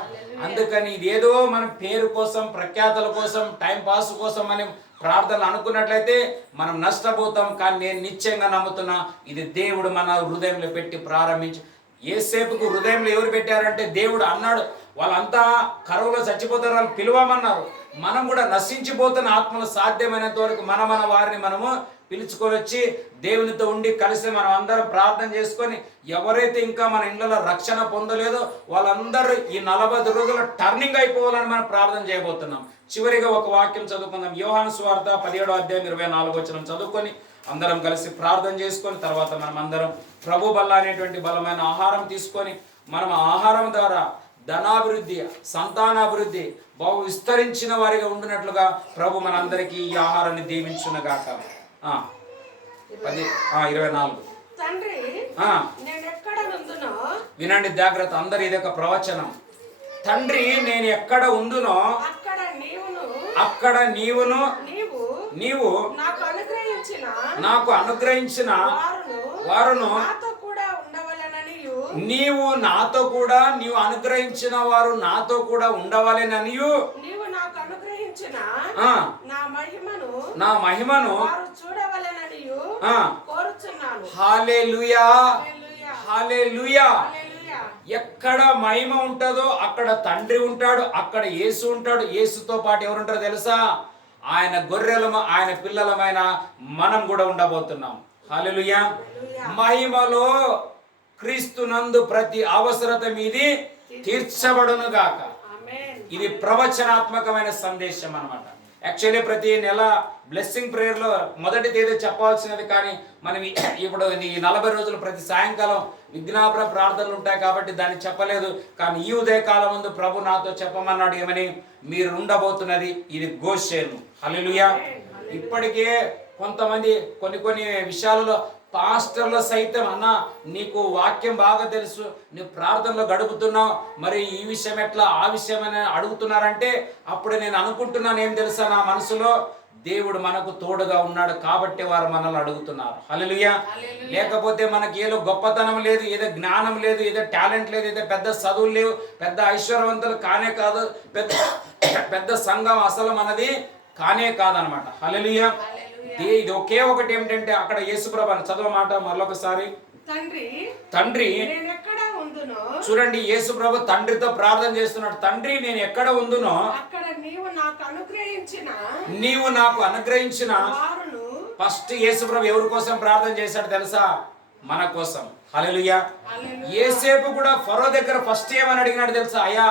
అందుకని ఇదేదో మన పేరు కోసం, ప్రఖ్యాతల కోసం, టైం పాస్ కోసం అని ప్రార్థనలు అనుకున్నట్లయితే మనం నష్టపోతాం. కానీ నేను నిశ్చయంగా నమ్ముతున్నా, ఇది దేవుడు మన హృదయంలో పెట్టి ప్రారంభించి, యేసేపుకు హృదయంలో ఎవరు పెట్టారంటే దేవుడు అన్నాడు, వాళ్ళంతా కరువులో చచ్చిపోతారు, వాళ్ళు పిలువమన్నారు. మనం కూడా నశించిపోతున్న ఆత్మలు సాధ్యమైనంత వరకు మన వారిని మనము పిలుచుకొని వచ్చి దేవునితో ఉండి కలిసి మనం అందరం ప్రార్థన చేసుకొని, ఎవరైతే ఇంకా మన ఇళ్ళలో రక్షణ పొందలేదో వాళ్ళందరూ ఈ 40 రోజుల టర్నింగ్ అయిపోవాలని మనం ప్రార్థన చేయబోతున్నాం. చివరిగా ఒక వాక్యం చదువుకుందాం. యోహాను సువార్త 17వ అధ్యాయం 24వ వచనం చదువుకొని అందరం కలిసి ప్రార్థన చేసుకొని తర్వాత మనం అందరం ప్రభు బల్ల అనేటువంటి బలమైన ఆహారం తీసుకొని మనం ఆహారం ద్వారా ధనాభివృద్ధి, సంతానాభివృద్ధి, బహు విస్తరించిన వారిగా ఉండినట్లుగా ప్రభు మనందరికీ ఈ ఆహారాన్ని దీవించునుగాక. 24. తండ్రి, నేను ఎక్కడ ఉందునో, వినండి జాగ్రత్త అందరు, ఇది ఒక ప్రవచనం. తండ్రి, నేను ఎక్కడ ఉందునో అక్కడ నీవును నీవు నాకు అనుగ్రహించిన వారును నీవు నాతో కూడా, నీవు అనుగ్రహించిన వారు నాతో కూడా ఉండవాలననియు నా మహిమను హల్లెలూయా, హల్లెలూయా. ఎక్కడ మహిమ ఉంటుందో అక్కడ తండ్రి ఉంటాడు, అక్కడ యేసు ఉంటాడు. యేసుతో పాటు ఎవరు ఉంటారో తెలుసా? ఆయన గొర్రెలము, ఆయన పిల్లలమైన మనం కూడా ఉండబోతున్నాం. హల్లెలూయా. మహిమలో క్రీస్తునందు ప్రతి అవసరత మీది తీర్చబడును గాక. ఇది ప్రవచనాత్మకమైన సందేశం అన్నమాట. యాక్చువల్లీ ప్రతి నెల బ్లెస్సింగ్ ప్రేయర్లో మొదటి తేదీ చెప్పాల్సినది, కానీ మనం ఇప్పుడు ఈ 40 రోజులు ప్రతి సాయంకాలం విజ్ఞాపన ప్రార్థనలు ఉంటాయి కాబట్టి దాన్ని చెప్పలేదు. కానీ ఈ ఉదయకాలం ముందు ప్రభు నాతో చెప్పమన్నాడు, ఏమని? మీరు ఉండబోతున్నది ఇది గోషేను. హల్లెలూయా. ఇప్పటికే కొంతమంది కొన్ని విషయాలలో పాస్టర్లు సైతం, అన్న నీకు వాక్యం బాగా తెలుసు, నువ్వు ప్రార్థనలో గడుపుతున్నావు, మరి ఈ విషయం ఎట్లా, ఆ విషయం అని అడుగుతున్నారంటే అప్పుడు నేను అనుకుంటున్నాను, ఏం తెలుసా, నా మనసులో దేవుడు మనకు తోడుగా ఉన్నాడు కాబట్టి వారు మనల్ని అడుగుతున్నారు. హల్లెలూయా. లేకపోతే మనకి ఏదో గొప్పతనం లేదు, ఏదో జ్ఞానం లేదు, ఏదో టాలెంట్ లేదు, ఏదో పెద్ద చదువులు లేవు, పెద్ద ఐశ్వర్యవంతులు కానే కాదు, పెద్ద సంఘం అసలు మనది కానే కాదనమాట. హల్లెలూయా. ఇది ఒకే ఒకటి ఏమిటంటే అక్కడ యేసుప్రభు చదవమాట మరొకసారి. తండ్రి, చూడండి, యేసుప్రభు తండ్రితో ప్రార్థన చేస్తున్నాడు. తండ్రి, నేను ఎక్కడ ఉందునో నీవు నాకు అనుగ్రహించిన. ఫస్ట్ యేసుప్రభు ఎవరి కోసం ప్రార్థన చేశాడు తెలుసా? మన కోసం. హల్లెలూయా. యేసేపు కూడా ఫరో దగ్గర ఫస్ట్ ఏమని అడిగినాడు తెలుసా? అయ్యా,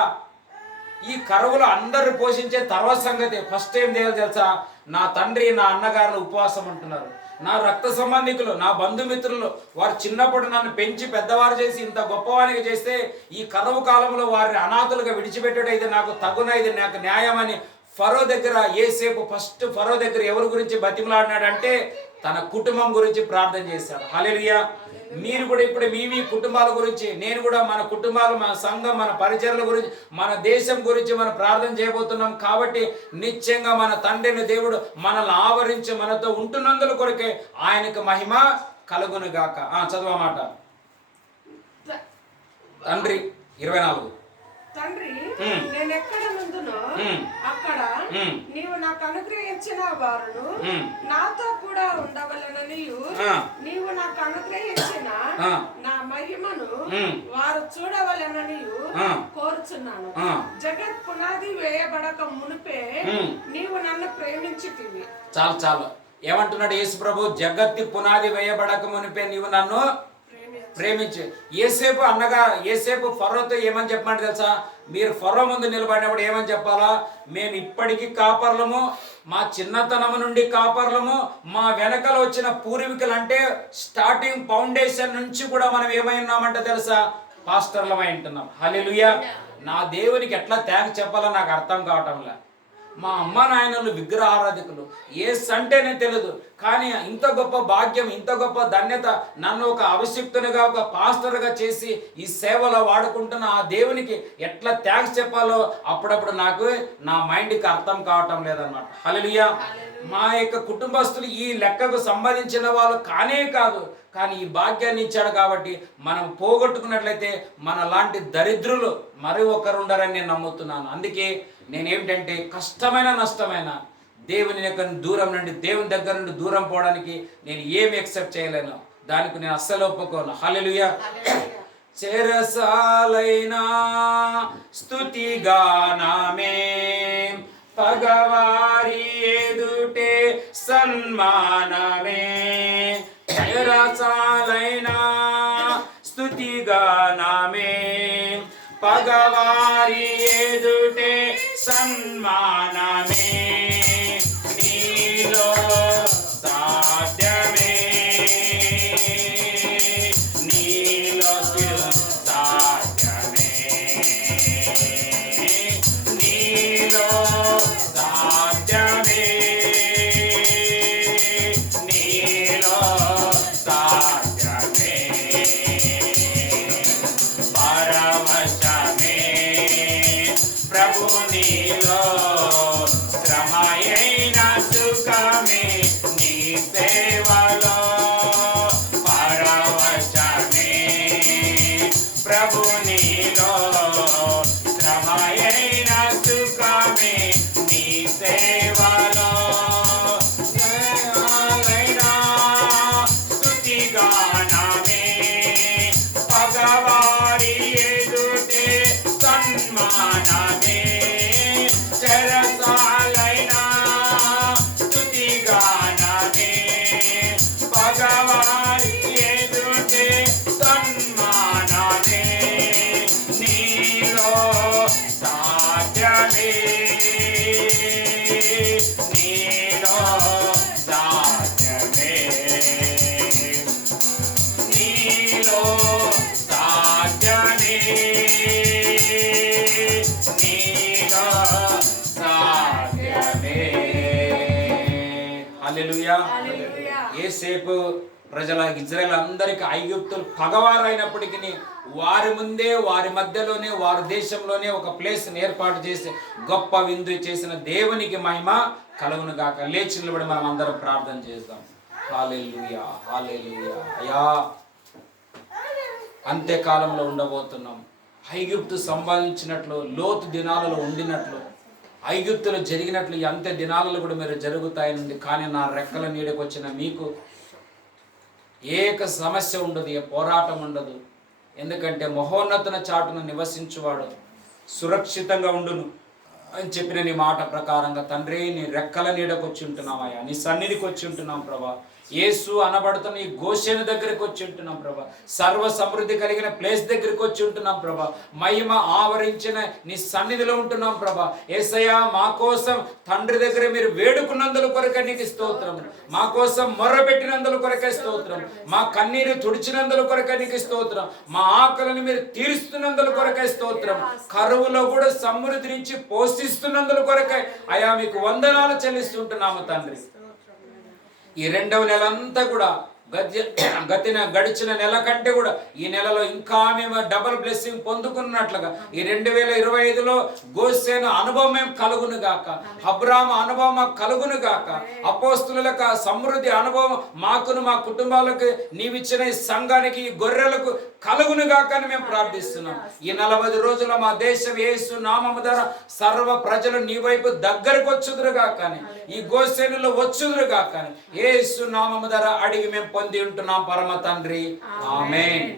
ఈ కరువులో అందరు పోషించే తర్వాత సంగతి ఫస్ట్ ఏం చేయాలి తెలుసా? నా తండ్రి, నా అన్నగారులు ఉపవాసం ఉంటున్నారు, నా రక్త సంబంధికులు, నా బంధుమిత్రులు, వారు చిన్నప్పుడు నన్ను పెంచి పెద్దవారు చేసి ఇంత గొప్పవానికి చేస్తే ఈ కరువు కాలంలో వారిని అనాథులుగా విడిచిపెట్టడం నాకు తగున, ఇది నాకు న్యాయం అని ఫరో దగ్గర యేసేపు ఫస్ట్ ఫరో దగ్గర ఎవరి గురించి బతిమలాడినాడంటే తన కుటుంబం గురించి ప్రార్థన చేశాడు. హల్లెలూయా. మీరు కూడా ఇప్పుడు మీ కుటుంబాల గురించి, నేను కూడా మన కుటుంబాలు, మన సంఘం, మన పరిచర్ల గురించి, మన దేశం గురించి మనం ప్రార్థన చేయబోతున్నాం. కాబట్టి నిశ్చయంగా మన తండ్రిని దేవుడు మనల్ని ఆవరించి మనతో ఉంటున్నందుల కొరకే ఆయనకు మహిమ కలుగును గాక. చదవమాట. తండ్రి 24. తండ్రి, నేను ఎక్కడ నుందునో అక్కడ నీవు నాకు అనుగ్రహించిన వారును నాతో కూడా ఉండవలెననియు నీవు నాకు అనుగ్రహించిన నా మహిమను వారు చూడవలెనని కోరుచున్నాను. జగత్ పునాది వేయబడక మునిపే నీవు నన్ను ప్రేమించితివి. చాలు చాలు. ఏమంటున్నాడు యేసు ప్రభు? జగత్తి పునాది వేయబడక మునిపే నీవు నన్ను ప్రేమించి. ఏసేపు అన్నగా ఏసేపు ఫరోతో ఏమని చెప్పమంటే తెలుసా? మీరు ఫరో ముందు నిలబడినప్పుడు ఏమని చెప్పాలా? మేము ఇప్పటికీ కాపర్లము, మా చిన్నతనము నుండి కాపర్లము, మా వెనకలు వచ్చిన పూర్వీకులు అంటే స్టార్టింగ్ ఫౌండేషన్ నుంచి కూడా మనం ఏమై ఉన్నామంటే తెలుసా? పాస్టర్లమై ఉంటున్నాం. హల్లెలూయా. నా దేవునికి ఎట్లా థ్యాంక్స్ చెప్పాలో నాకు అర్థం కావటంలే. మా అమ్మ నాయనలు విగ్రహారాధికులు, యేసు అంటేనే తెలియదు. కానీ ఇంత గొప్ప భాగ్యం, ఇంత గొప్ప ధన్యత నన్ను ఒక అభిషిక్తునిగా, ఒక పాస్టర్గా చేసి ఈ సేవలో వాడుకుంటున్న ఆ దేవునికి ఎట్లా థ్యాంక్స్ చెప్పాలో అప్పుడప్పుడు నాకు నా మైండ్కి అర్థం కావటం లేదన్నమాట. హల్లెలూయా. మా యొక్క కుటుంబస్తులు ఈ లెక్కకు సంబంధించిన వాళ్ళు కానే కాదు, కానీ ఈ భాగ్యాన్ని ఇచ్చాడు కాబట్టి మనం పోగొట్టుకున్నట్లయితే మన లాంటి దరిద్రులు మరి ఒకరు ఉండరని నేను నమ్ముతున్నాను. అందుకే నేనేమిటంటే కష్టమైన నష్టమైన దేవుని యొక్క దూరం నుండి, దేవుని దగ్గర నుండి దూరం పోవడానికి నేను ఏమి ఎక్సెప్ట్ చేయలేను. దానికి నేను అస్సలు ఒప్పుకోను. హల్లెలూయా. చెరసాలైనా స్తుతిగానమే, పగవారి ఎదుటే సన్మానమే. చెరసాలైనా స్తుతిగానమే, పగవారి ఎదుటే సన్మానమే. నీలో సాధ్యమే, నీలో సాధ్యమే, నీలో సాధ్యమే, నీలో సాధ్యమే. పరవశమే ప్రభు నీలో, శ్రమయైన సుఖమే నీ సేవలో. పరవశమే ప్రభు నీలో, శ్రమయైన సుఖమే నీ సేవలో. జయాలైనా స్తుతిగానమే, పగవారి ఎదుటే సన్మానమే. చెరసాలైనా స్తుతిగానమే, పగవారి ఎదుటే సన్మానమే. నీలో సాధ్యమే, నీలో సాధ్యమే, నీలో సాధ్యమే, నీలో సాధ్యమే. హల్లెలూయా. యేసేపు ప్రజల ఇజ్రాయేల్ అందరికి ఐగుప్తులు పగవారైనప్పటికీ వారి ముందే, వారి మధ్యలోనే, వారి దేశంలోనే ఒక ప్లేస్ని ఏర్పాటు చేసి గొప్ప విందు చేసిన దేవునికి మహిమ కలుగును గాక. లేచి నిలబడి మనం అందరం ప్రార్థన చేద్దాం. హల్లెలూయా, హల్లెలూయా. అయ్యా, అంత్యకాలంలో ఉండబోతున్నాం. ఐగుప్తు సంభవించినట్లు, లోతు దినాలలో ఉండినట్లు, ఐగుప్తులు జరిగినట్లు ఈ అంత్య దినాలలో కూడా మీరు జరుగుతాయనుంది. కానీ నా రెక్కల నీడకు వచ్చిన మీకు ఏక సమస్య ఉండదు, ఏ పోరాటం ఉండదు. ఎందుకంటే మహోన్నతున చాటును నివసించువాడు సురక్షితంగా ఉండును అని చెప్పిన నీ మాట ప్రకారంగా తండ్రి, నీ రెక్కల నీడకు వచ్చి ఉంటున్నామయ్యా, నీ సన్నిధికి వచ్చి ఉంటున్నాం ప్రభా. యేసు అనబడుతున్న ఈ గోషేను దగ్గరికి వచ్చి ఉంటున్నాం ప్రభా. సర్వ సమృద్ధి కలిగిన ప్లేస్ దగ్గరికి వచ్చి ఉంటున్నాం ప్రభా. మహిమ ఆవరించిన నీ సన్నిధిలో ఉంటున్నాం ప్రభా. యేసయ్యా, మా కోసం తండ్రి దగ్గర మీరు వేడుకున్నందుల కొరకే నీకు స్తోత్రం, మా కోసం మొర్ర పెట్టినందుల కొరకే స్తోత్రం, మా కన్నీరు తుడిచినందుల కొరకే నీకు స్తోత్రం, మా ఆకలిని మీరు తీరుస్తున్నందుల కొరకే స్తోత్రం, కరువులో కూడా సమృద్ధి నుంచి పోషిస్తున్నందుల కొరకే అయా మీకు వందనాలు చెల్లిస్తుంటున్నాము తండ్రి. ఈ రెండవ నెలంతా కూడా గడిచిన నెల కంటే కూడా ఈ నెలలో ఇంకా మేము డబుల్ బ్లెస్సింగ్ పొందుకున్నట్లుగా ఈ 2025లో గోషేను అనుభవం మేము కలుగును గాక, అబ్రాహాము అనుభవం మాకు కలుగును గాక, అపోస్తులకు సమృద్ధి అనుభవం మాకును మా కుటుంబాలకు నీవిచ్చిన ఈ సంఘానికి, ఈ గొర్రెలకు కలుగును గాక అని మేము ప్రార్థిస్తున్నాం. ఈ 40 రోజుల మా దేశం యేసు నామము ద్వారా సర్వ ప్రజలు నీ వైపు దగ్గరకు వచ్చుదురు గాక, ఈ గోషేనులో వచ్చుదురు గాక యేసు నామము ద్వారా అడిగి మేము పొంది ఉంటున్నాం పరమ తండ్రి. ఆమేన్.